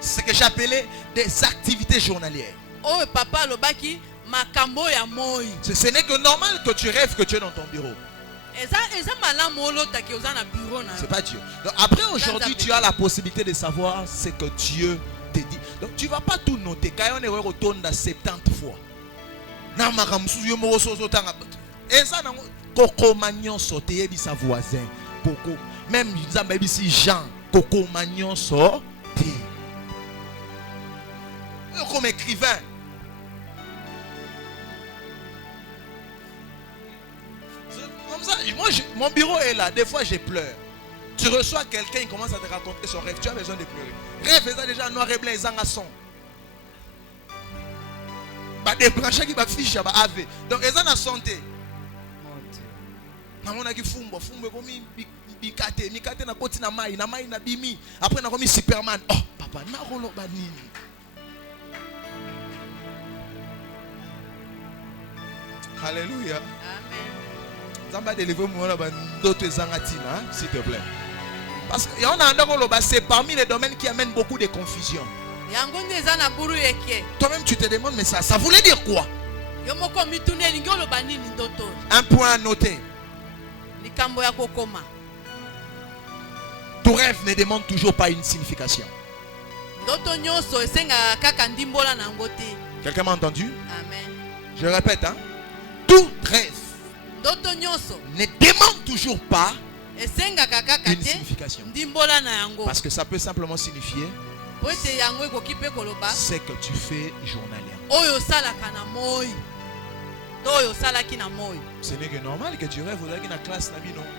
Ce que j'appelais des activités journalières. Ce n'est que normal que tu rêves que tu es dans ton bureau. C'est pas Dieu. Donc après aujourd'hui tu as la possibilité de savoir ce que Dieu te dit. Donc tu ne vas pas tout noter. Quand on est retourné à 70 fois. Coco Magnon sauté et sa voisin. Coco. Même si Jean. Coco Magnon sauté. Comme écrivain. Comme ça, mon bureau est là. Des fois, je pleure. Tu reçois quelqu'un, il commence à te raconter son rêve. Tu as besoin de pleurer. Rêve, c'est déjà noir et blanc, ils ont un son. Des branches qui va ficher, donc ils ont la santé. Maman a dit fumbo comme bikate, mikate na koti na mai na bimi. Après na comme Superman. Oh papa, na rolo banini. Alléluia. Amen. Zamba délivre moi là d'autres zangatina, s'il te plaît. Parce que on a un c'est parmi les domaines qui amènent beaucoup de confusion. Toi-même tu te demandes mais ça voulait dire quoi? Un point à noter. Ton rêve ne demande toujours pas une signification. Quelqu'un m'a entendu? Amen. Je répète, hein? Tout rêve ne demande toujours pas une signification. Parce que ça peut simplement signifier ce que tu fais journalièrement. Ce n'est que normal que tu rêves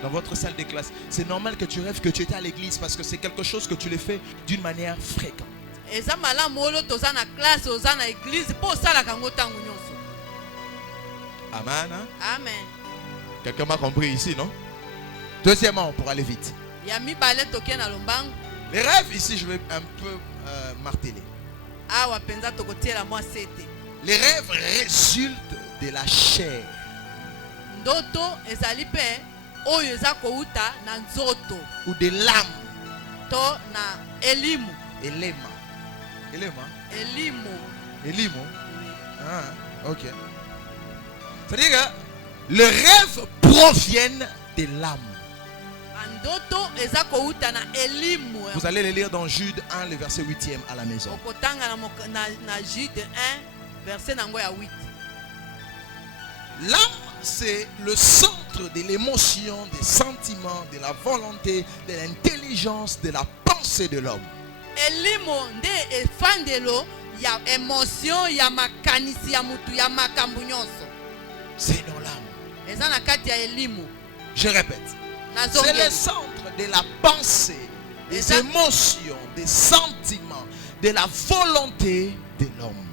dans votre salle de classe. C'est normal que tu rêves que tu étais à l'église parce que c'est quelque chose que tu le fais d'une manière fréquente. Amen. Hein? Amen. Quelqu'un m'a compris ici, non? Deuxièmement, pour aller vite. Les rêves, ici, je vais un peu marteler. Les rêves résultent de la chair. Ou de l'âme. Elimo. Ah, ok. C'est-à-dire que les rêves proviennent de l'âme. Vous allez les lire dans Jude 1, le verset 8e à la maison. L'âme, c'est le centre de l'émotion, des sentiments, de la volonté, de l'intelligence, de la pensée de l'homme. C'est dans l'âme. Je répète. C'est le centre de la pensée, des émotions, des sentiments, de la volonté de l'homme.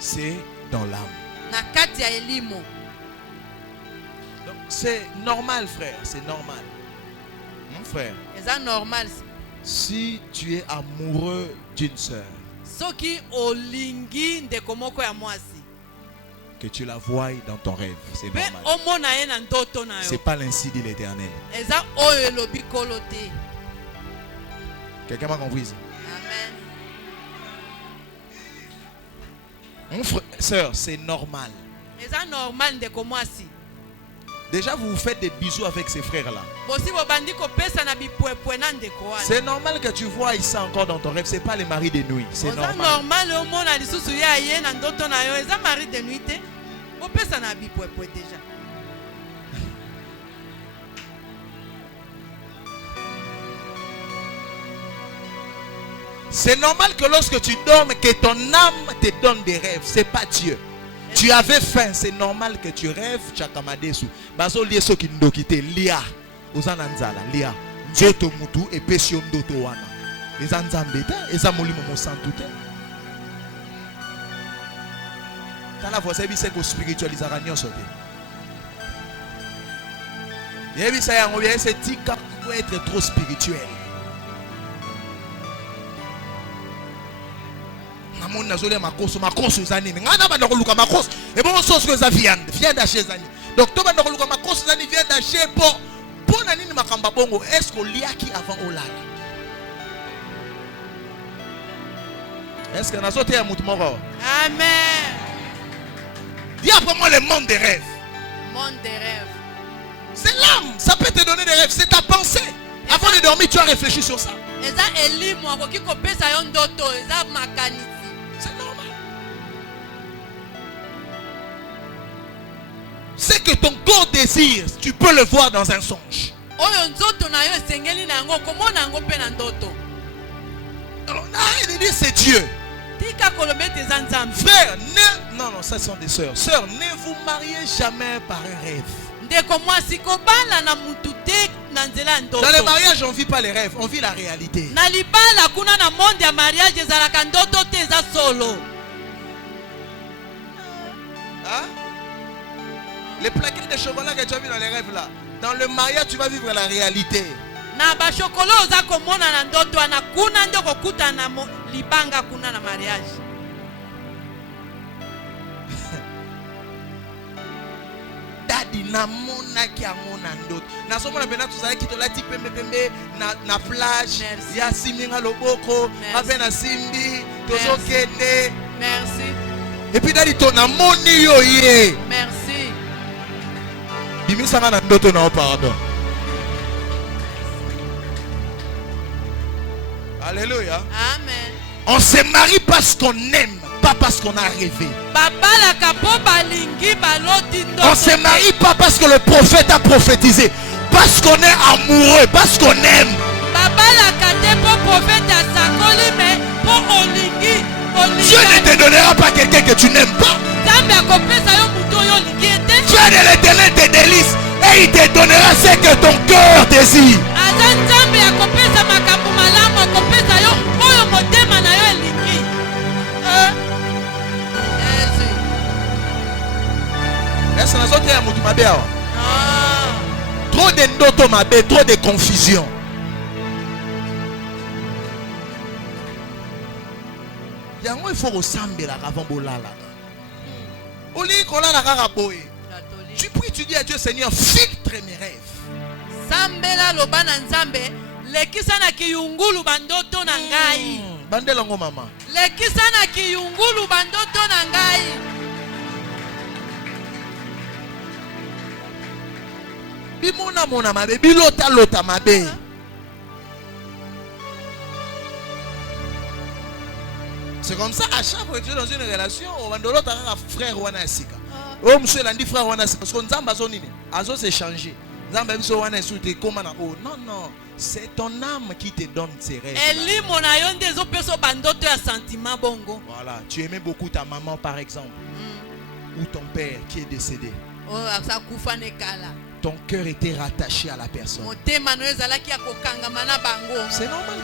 C'est dans l'âme. Donc c'est normal, frère. C'est normal. Mon frère. Si tu es amoureux d'une sœur, que tu la voies dans ton rêve. C'est normal. C'est pas l'ainsi dit l'Éternel. Quelqu'un m'a compris ici? Mon frère, sœur, c'est normal. Déjà, vous vous faites des bisous avec ces frères-là. C'est normal que tu vois ça encore dans ton rêve. C'est pas les maris de nuit. C'est normal. C'est normal que lorsque tu dormes, que ton âme te donne des rêves. C'est pas Dieu. Tu avais faim, c'est normal que tu rêves. Chakamadesu. Baso lieso ki ndokite lia. Uzananzala lia. Nzoto mutu et pesio ndoto wana. Ezanzambeta, ezamolimo mosantute. Tala voix c'est que spiritualisera nyonso te. Yebi ça yango bien c'est tika pour être trop spirituel. Namon nazole makoso zani ngana ba ndokoluka makoso et bon sauce que ça viande d'acheter zani donc to ba ndokoluka makoso zani viande d'acheter pour na nini makamba bongo est-ce qu'on liaki avant olala est-ce que nazote ya mutu moko amen dis après moi le monde des rêves c'est l'âme ça peut te donner des rêves c'est ta pensée avant de dormir tu as réfléchi sur ça c'est normal. C'est que ton corps désire, tu peux le voir dans un songe. Alors, arrête de dire c'est Dieu. Frère, non, ça sont des sœurs. Sœurs, ne vous mariez jamais par un rêve. Dans les mariages, on ne vit pas les rêves, on vit la réalité. Hein? Les plaquettes de chocolat que tu as vu dans les rêves là, dans le mariage, tu vas vivre la réalité. Dadi namona ki amona ndoto nasomona pena tuzala kitolati pembe na plage ya siminga loboko apena simbi tozokende merci et puis dadi to namoni yo ye merci bimisanga na ndoto na pardon alléluia amen on se marie parce qu'on aime pas parce qu'on a rêvé. On se marie pas parce que le prophète a prophétisé, parce qu'on est amoureux, parce qu'on aime. Dieu ne te donnera pas quelqu'un que tu n'aimes pas. Dieu de l'Éternel te délice et il te donnera ce que ton cœur désire. Trop de ndoto mabe, trop de confusion. Il faut ressembler avant bolala. Tu pries, tu dis à Dieu Seigneur, filtre mes rêves. Sambela lobana nzambe, lekisana kiyungulu bandoto na ngai. Bandela ngo mama. Lekisana kiyungulu bandoto na ngai. Bimona mona mabe, bilota lota mabe. C'est comme ça à chaque fois que tu es dans une relation, on va donner un frère wana sika. Oh monsieur l'a dit frère wana sika parce que nzamba zonini, azo s'est changé. Nzamba biso wana insulté comment na oh non, c'est ton âme qui te donne ses rêves. Eli mona yonde zo peso bandoto ya sentiment bongo. Voilà, tu aimais beaucoup ta maman par exemple. Ou ton père qui est décédé. Oh, ça kufa nekala. Ton cœur était rattaché à la personne. C'est normal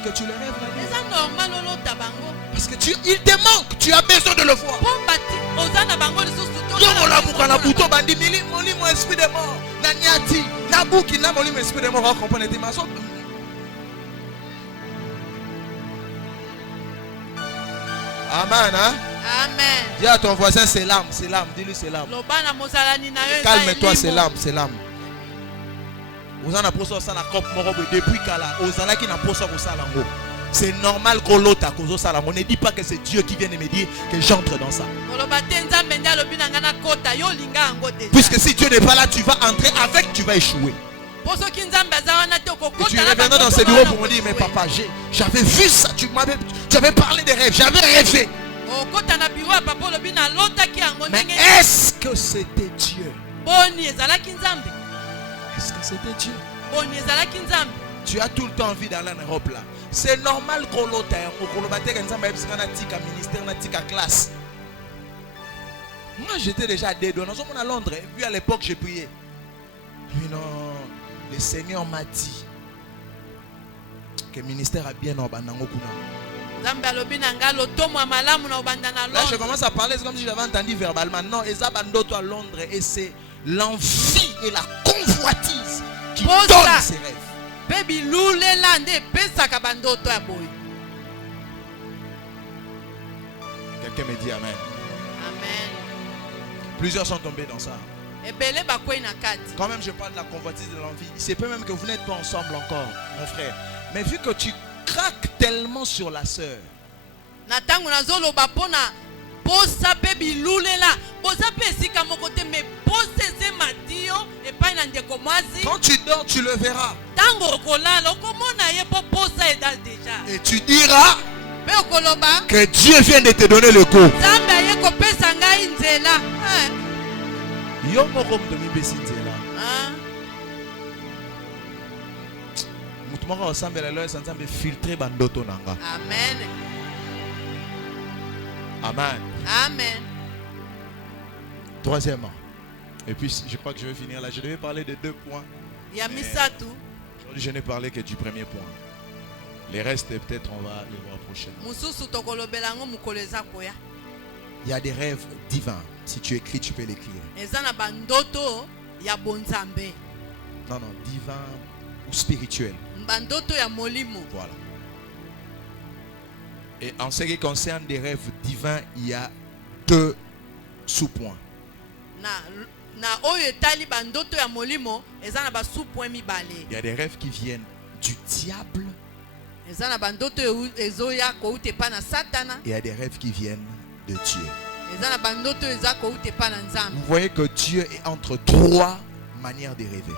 que tu le rêves. Parce que il te manque. Tu as besoin de le voir. Amen. Hein? Amen. Dis à ton voisin, c'est l'âme, c'est l'âme. Dis-lui, c'est l'âme. Calme-toi, c'est l'âme, c'est l'âme. Vous en avez posé ça la coupe depuis Kala. Vous en avez posé ça la coupe. C'est normal qu'on l'autre à cause de ça. On ne dit pas que c'est Dieu qui vient de me dire que j'entre dans ça. Puisque si Dieu n'est pas là, tu vas entrer avec, tu vas échouer. Et tu reviendras dans ce bureau pour me dire, mais papa, j'avais vu ça, tu avais parlé des rêves, j'avais rêvé. Mais est-ce que c'était Dieu? Est-ce que c'était Dieu? Tu as tout le temps envie d'aller en Europe là. C'est normal qu'on l'autre ministère, classe. Moi j'étais déjà à Dédouane. Nous sommes à Londres. Et puis à l'époque j'ai prié. Mais non, le Seigneur m'a dit que le ministère a bien en Bandango Kuna. Là je commence à parler, c'est comme si j'avais entendu verbalement. Non, Ezabandoto à Londres et c'est l'envie et la convoitise qui donne ses rêves. Quelqu'un me dit amen. Amen. Plusieurs sont tombés dans ça. Quand même je parle de la convoitise de l'envie. C'est peut même que vous n'êtes pas ensemble encore, mon frère. Mais vu que tu craques tellement sur la sœur, quand tu dors, tu le verras. Et tu diras que Dieu vient de te donner le coup. Amen. Amen. Amen. Troisièmement, et puis je crois que je vais finir là. Je devais parler de 2 points. Aujourd'hui, je n'ai parlé que du premier point. Les restes, peut-être, on va les voir prochainement. Il y a des rêves divins. Si tu écris, tu peux l'écrire. Non, non, divin ou spirituel. Voilà. Et en ce qui concerne des rêves divins, il y a 2 sous-points. Il y a des rêves qui viennent du diable. Et il y a des rêves qui viennent de Dieu. Vous voyez que Dieu est entre 3 manières de rêver.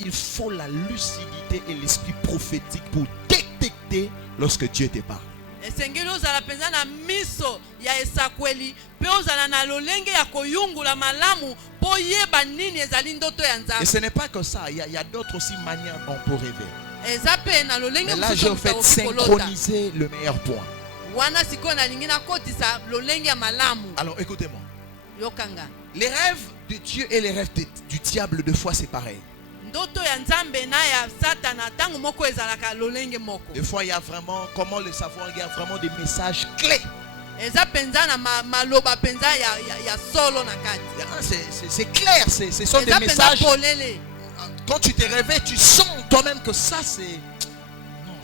Il faut la lucidité et l'esprit prophétique pour détecter lorsque Dieu te parle. Et ce n'est pas que ça, il y a d'autres aussi manières dont on peut rêver. Mais là j'ai en fait synchronisé le meilleur point. Alors écoutez-moi. Les rêves de Dieu et les rêves du diable, 2 fois c'est pareil. Des fois il y a vraiment, comment le savoir, il y a vraiment des messages clés. C'est clair, ce sont des messages. Quand tu te réveilles, tu sens toi-même que ça c'est... Non,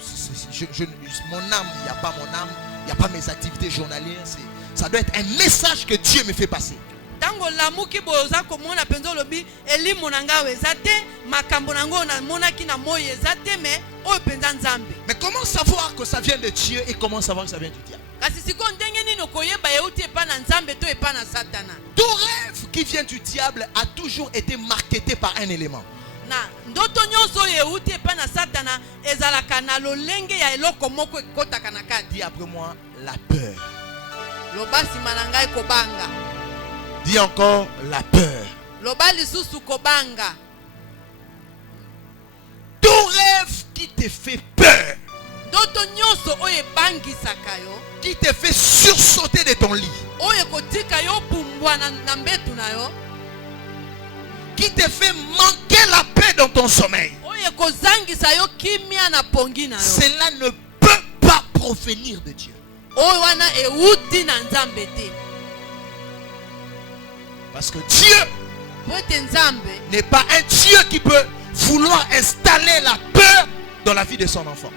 mon âme, il n'y a pas mon âme, il n'y a pas mes activités journalières. Ça doit être un message que Dieu me fait passer. Mais comment savoir que ça vient de Dieu et comment savoir que ça vient du diable? Tout rêve qui vient du diable a toujours été marketé par un élément. Dis après moi la peur. Dis encore la peur. Tout rêve qui te fait peur, qui te fait sursauter de ton lit, qui te fait manquer la paix dans ton sommeil, cela ne peut pas provenir de Dieu. Parce que Dieu n'est pas un Dieu qui peut vouloir installer la peur dans la vie de son enfant.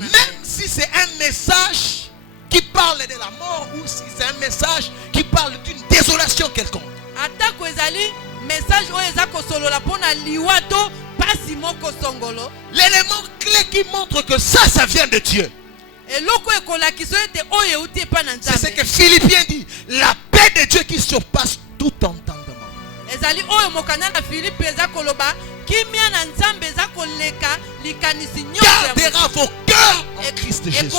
Même si c'est un message qui parle de la mort ou si c'est un message qui parle d'une désolation quelconque. L'élément clé qui montre que ça vient de Dieu. C'est ce que Philippiens dit. La paix de Dieu qui surpasse tout entendement. Gardera vos cœurs en Christ Jésus.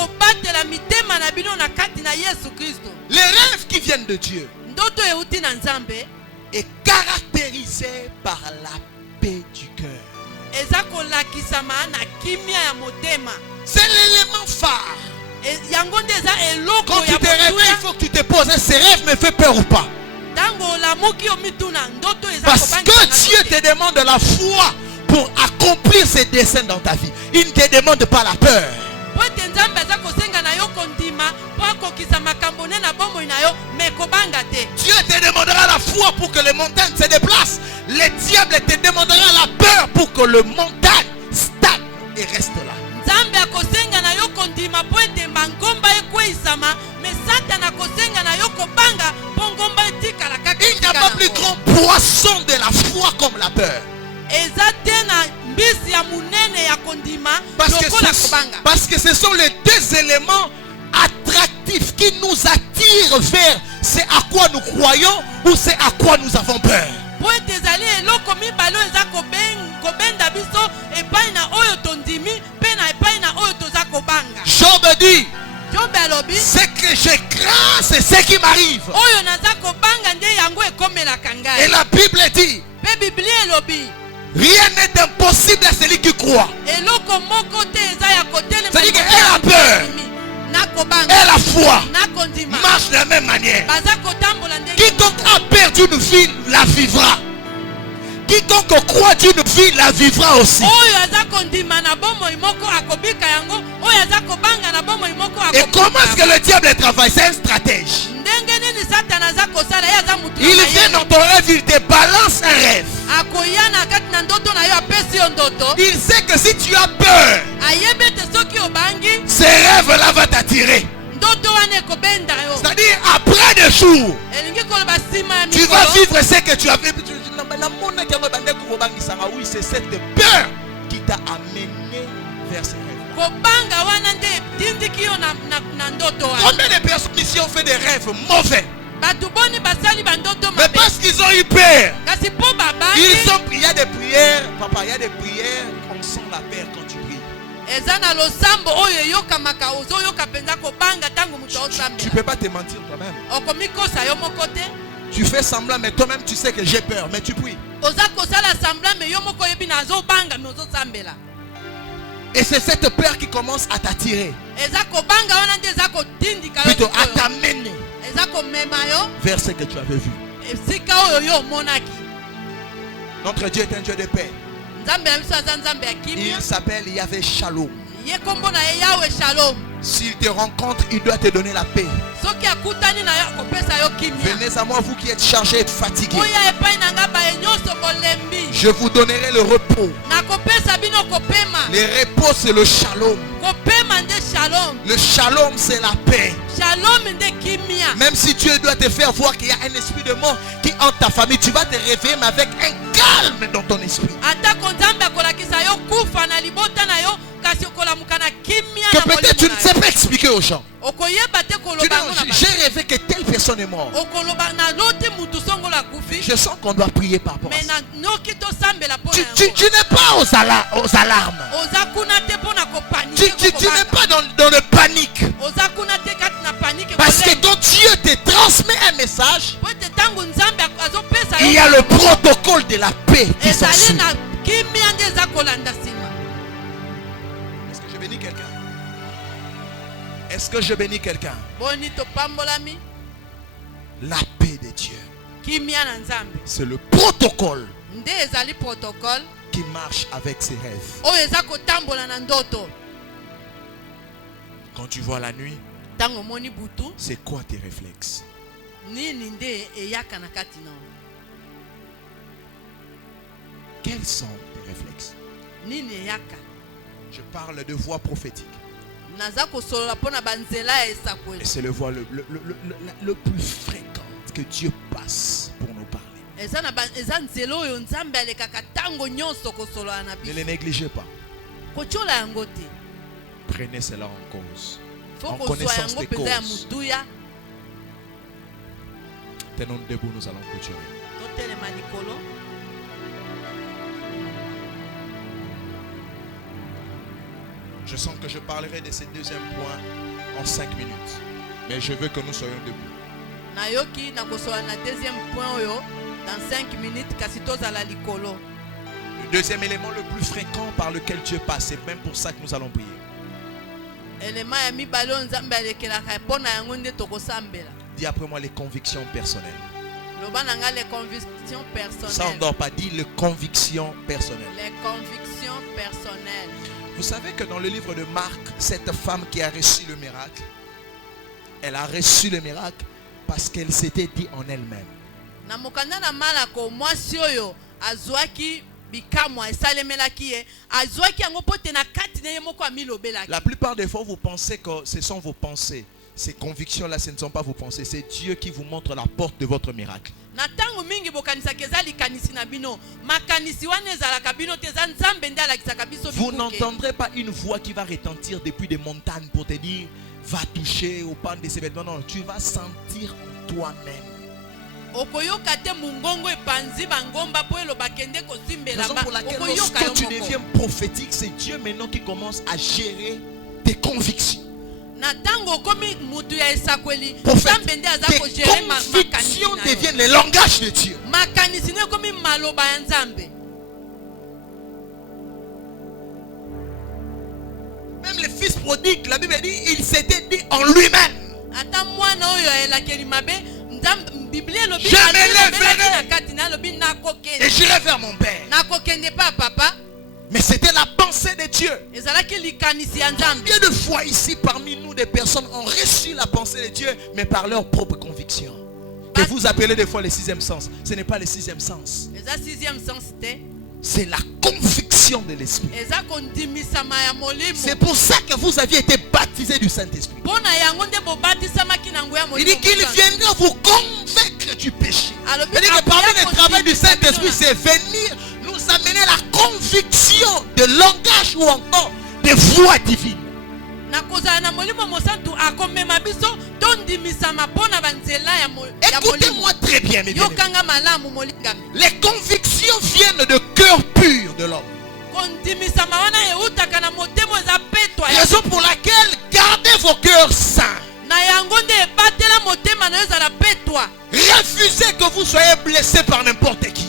Les rêves qui viennent de Dieu est caractérisé par la paix du cœur. C'est l'élément phare. Quand tu te réveilles, il faut que tu te poses, ces rêves me fait peur ou pas? Parce que Dieu te demande la foi pour accomplir ses desseins dans ta vie. Il ne te demande pas la peur. Dieu te demandera la foi pour que les montagnes se déplacent. Le diable te demandera la peur pour que le montagne stagne et reste là. Il n'y a pas plus grand poisson de la foi comme la peur. Parce que ce sont les deux éléments attractifs qui nous attirent vers c'est à quoi nous croyons ou c'est à quoi nous avons peur. Job dit, ce que je crains, c'est ce qui m'arrive. Et la Bible dit, rien n'est impossible à celui qui croit. C'est-à-dire qu'elle a peur et la foi marche de la même manière. Quiconque a perdu une vie la vivra. Quiconque croit d'une vie la vivra aussi. Et comment est-ce que le diable travaille? C'est un stratège. Il vient dans ton rêve, il te balance un rêve. Il sait que si tu as peur, ces rêves-là vont t'attirer. C'est-à-dire après des jours, tu vas vivre ce que tu as vécu. Oui, c'est cette peur qui t'a amené vers ces rêves. Combien de personnes ici ont fait des rêves mauvais? Mais parce qu'ils ont eu peur, il y a des prières, papa, il y a des prières, on sent la peur quand tu pries. Tu ne peux pas te mentir toi-même. Tu fais semblant, mais toi-même tu sais que j'ai peur, mais tu pries. Et c'est cette peur qui commence à t'attirer, plutôt à t'amener vers ce que tu avais vu. Notre Dieu est un Dieu de paix. Il s'appelle Yahvé Shalom. S'il te rencontre, il doit te donner la paix. Venez à moi, vous qui êtes chargés et fatigués. Je vous donnerai le repos. Le repos, c'est le shalom. Le shalom, c'est la paix. Même si Dieu doit te faire voir qu'il y a un esprit de mort qui hante ta famille, tu vas te réveiller mais avec un calme dans ton esprit. Que peut-être tu ne sais pas expliquer aux gens. J'ai rêvé que telle personne est morte. Je sens qu'on doit prier par rapport à ça. Tu n'es pas aux alarmes. Tu n'es pas dans le panique. Parce que quand Dieu te transmet un message, il y a le protocole de la paix qui s'ensuit. Est-ce que je bénis quelqu'un? La paix de Dieu, c'est le protocole qui marche avec ses rêves. Quand tu vois la nuit, c'est quoi tes réflexes? Quels sont tes réflexes? Je parle de voix prophétique. Et c'est le voix le plus fréquent que Dieu passe pour nous parler. Ne les négligez pas. Prenez cela en cause. En connaissance des causes. Tenons debout, nous allons continuer. Je sens que je parlerai de ces deuxième point en 5 minutes. Mais je veux que nous soyons debout. Le deuxième élément le plus fréquent par lequel Dieu passe, c'est même pour ça que nous allons prier. Dis après moi les convictions personnelles. Ça on ne doit pas dire les convictions personnelles. Les convictions personnelles. Vous savez que dans le livre de Marc, cette femme qui a reçu le miracle, elle a reçu le miracle parce qu'elle s'était dit en elle-même. La plupart des fois, vous pensez que ce sont vos pensées. Ces convictions-là, ce ne sont pas vos pensées. C'est Dieu qui vous montre la porte de votre miracle. Vous n'entendrez pas une voix qui va retentir depuis des montagnes pour te dire va toucher au pan de ces vêtements. Non, tu vas sentir en toi-même. Raison pour laquelle lorsque tu deviens prophétique, c'est Dieu maintenant qui commence à gérer tes convictions. Prophète, tes convictions deviennent le langage de Dieu. Même le fils prodigue, la Bible dit, il s'était dit en lui-même. Je m'élèverai et j'irai vers mon père. Mais c'était la pensée de Dieu. Combien de fois ici parmi nous des personnes ont reçu la pensée de Dieu, mais par leur propre conviction. Que vous appelez des fois le sixième sens. Ce n'est pas le sixième sens. C'est la conviction de l'esprit. C'est pour ça que vous aviez été baptisé du Saint-Esprit. Il dit qu'il viendra vous convaincre du péché. Il dit que parmi les travaux du Saint-Esprit, c'est venir nous amener la conviction de langage ou encore de voix divine. Écoutez-moi très bien, mes bien-aimés. Les convictions viennent de cœur pur de l'homme. Raison pour laquelle gardez vos cœurs saints. Refusez que vous soyez blessé par n'importe qui.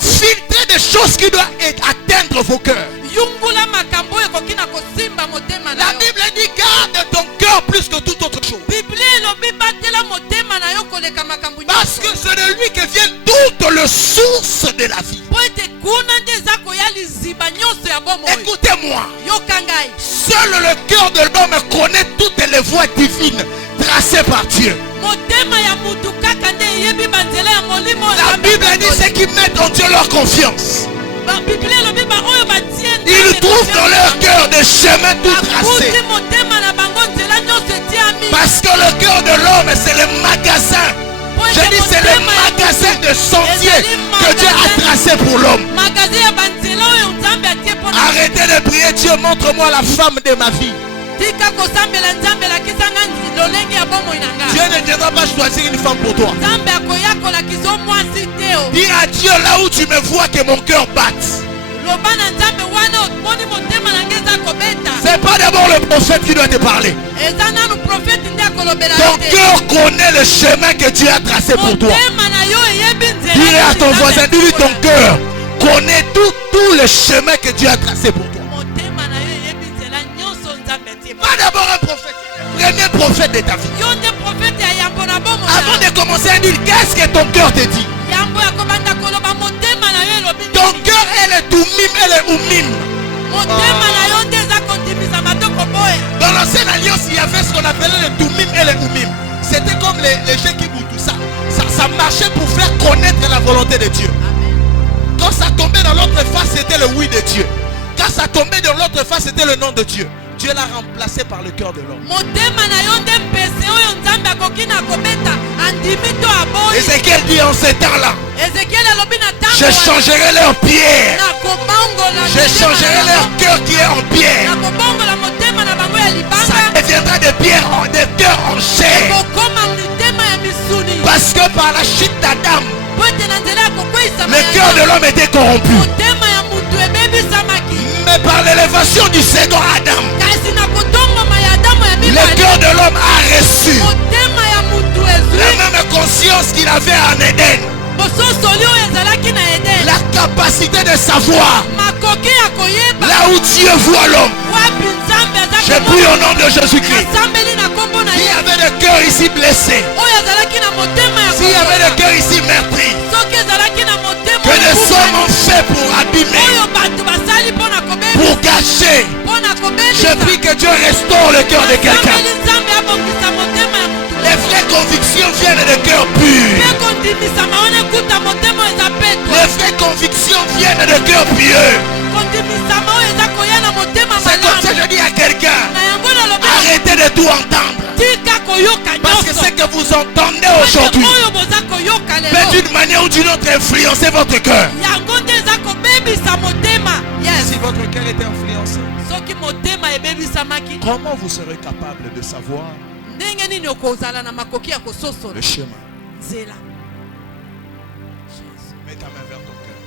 Filtrez des choses qui doivent atteindre vos cœurs. La Bible dit garde ton cœur plus que toute autre chose. Parce que c'est de lui que vient toute la source de la vie. Écoutez-moi. Seul le cœur de l'homme connaît toutes les voies divines tracées par Dieu. La Bible dit ceux qui mettent en Dieu leur confiance. Ils trouvent dans leur cœur des chemins tout tracés. Parce que le cœur de l'homme c'est le magasin. Je dis c'est le magasin de sentiers que Dieu a tracé pour l'homme. Arrêtez de prier Dieu, montre-moi la femme de ma vie. Dieu ne viendra pas choisir une femme pour toi. Dis à Dieu là où tu me vois que mon cœur batte. C'est pas d'abord le prophète qui doit te parler. Ton cœur connaît le chemin que Dieu a tracé pour toi. Dis à ton voisin, dis-lui ton cœur connaît tout le chemin que Dieu a tracé pour toi. Pas d'abord un prophète, le premier prophète de ta vie. Avant de commencer à dire, qu'est-ce que ton cœur te dit? Ton cœur est le Tumim et le Umim. Dans l'ancienne alliance, il y avait ce qu'on appelait le Tumim et le Umim. C'était comme les gens qui boutent tout ça. Ça marchait pour faire connaître la volonté de Dieu. Quand Quand ça tombait dans l'autre face, c'était le oui de Dieu. Quand ça tombait dans l'autre face, c'était le nom de Dieu. Dieu l'a remplacé par le cœur de l'homme. Ézéchiel dit en ces temps-là, je changerai leurs pierres. Je changerai leur cœur qui est en pierre. Ça deviendra des pierres, des cœurs en chair. Parce que par la chute d'Adam, le cœur de l'homme était corrompu. Mais par l'élévation du second Adam, le cœur de l'homme a reçu la même conscience qu'il avait en Éden. La capacité de savoir là où Dieu voit l'homme. Je prie au nom de Jésus-Christ. S'il y avait le cœur ici blessé, s'il y avait le cœur ici meurtri, que les hommes ont fait pour abîmer, pour gâcher, je prie que Dieu restaure le cœur de quelqu'un. Les vraies convictions viennent de cœur pur. Les vraies convictions viennent de cœur pieux. C'est comme ça que je dis à quelqu'un, arrêtez de tout entendre. Parce que ce que vous entendez aujourd'hui peut d'une manière ou d'une autre influencer votre cœur. Si votre cœur était influencé, comment vous serez capable de savoir le chemin? Mets ta main vers ton cœur.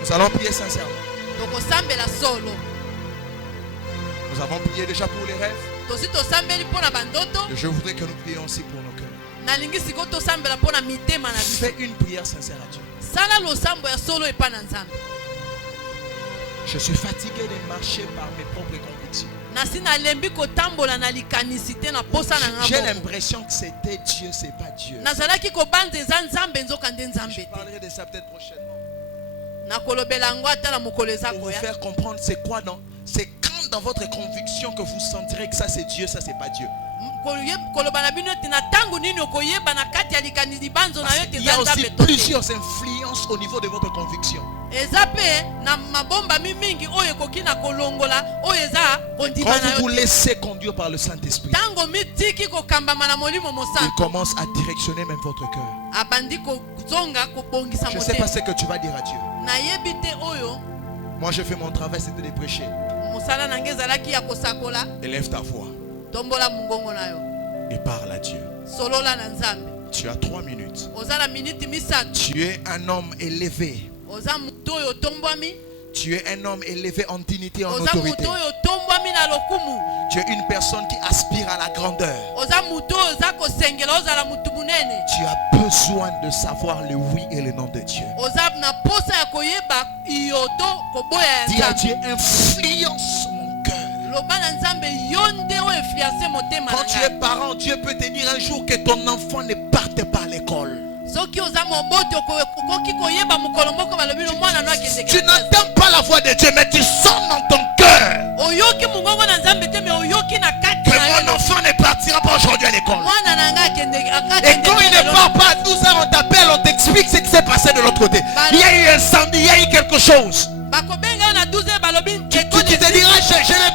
Nous allons prier sincèrement. Nous avons prié déjà pour les rêves. Je voudrais que nous prions aussi pour nos cœurs. Fais une prière sincère à Dieu. Je suis fatigué de marcher par mes propres convictions. J'ai l'impression que c'était Dieu, c'est pas Dieu. Je parlerai de ça peut-être prochainement. Pour vous faire comprendre c'est quoi c'est quand dans votre conviction que vous sentirez que ça c'est Dieu, ça c'est pas Dieu. Il y a aussi plusieurs influences au niveau de votre conviction. Quand vous vous laissez conduire par le Saint-Esprit, il commence à directionner même votre cœur. Je ne sais pas ce que tu vas dire à Dieu. Moi je fais mon travail, c'était de prêcher. Élève ta voix et parle à Dieu. Tu as 3 minutes. Tu es un homme élevé. Tu es un homme élevé en dignité, en autorité. Tu es une personne qui aspire à la grandeur. Tu as besoin de savoir le oui et le non de Dieu. Dis à Dieu, influence mon cœur. Quand tu es parent, Dieu peut te dire un jour que ton enfant ne parte pas à l'école. Tu n'entends pas la voix de Dieu, mais tu sens dans ton cœur que mon enfant ne partira pas aujourd'hui à l'école. Et quand il ne part pas à 12h, on t'appelle, on t'explique ce qui s'est passé de l'autre côté. Il y a eu un incendie, il y a eu quelque chose. Tu te diras, je n'ai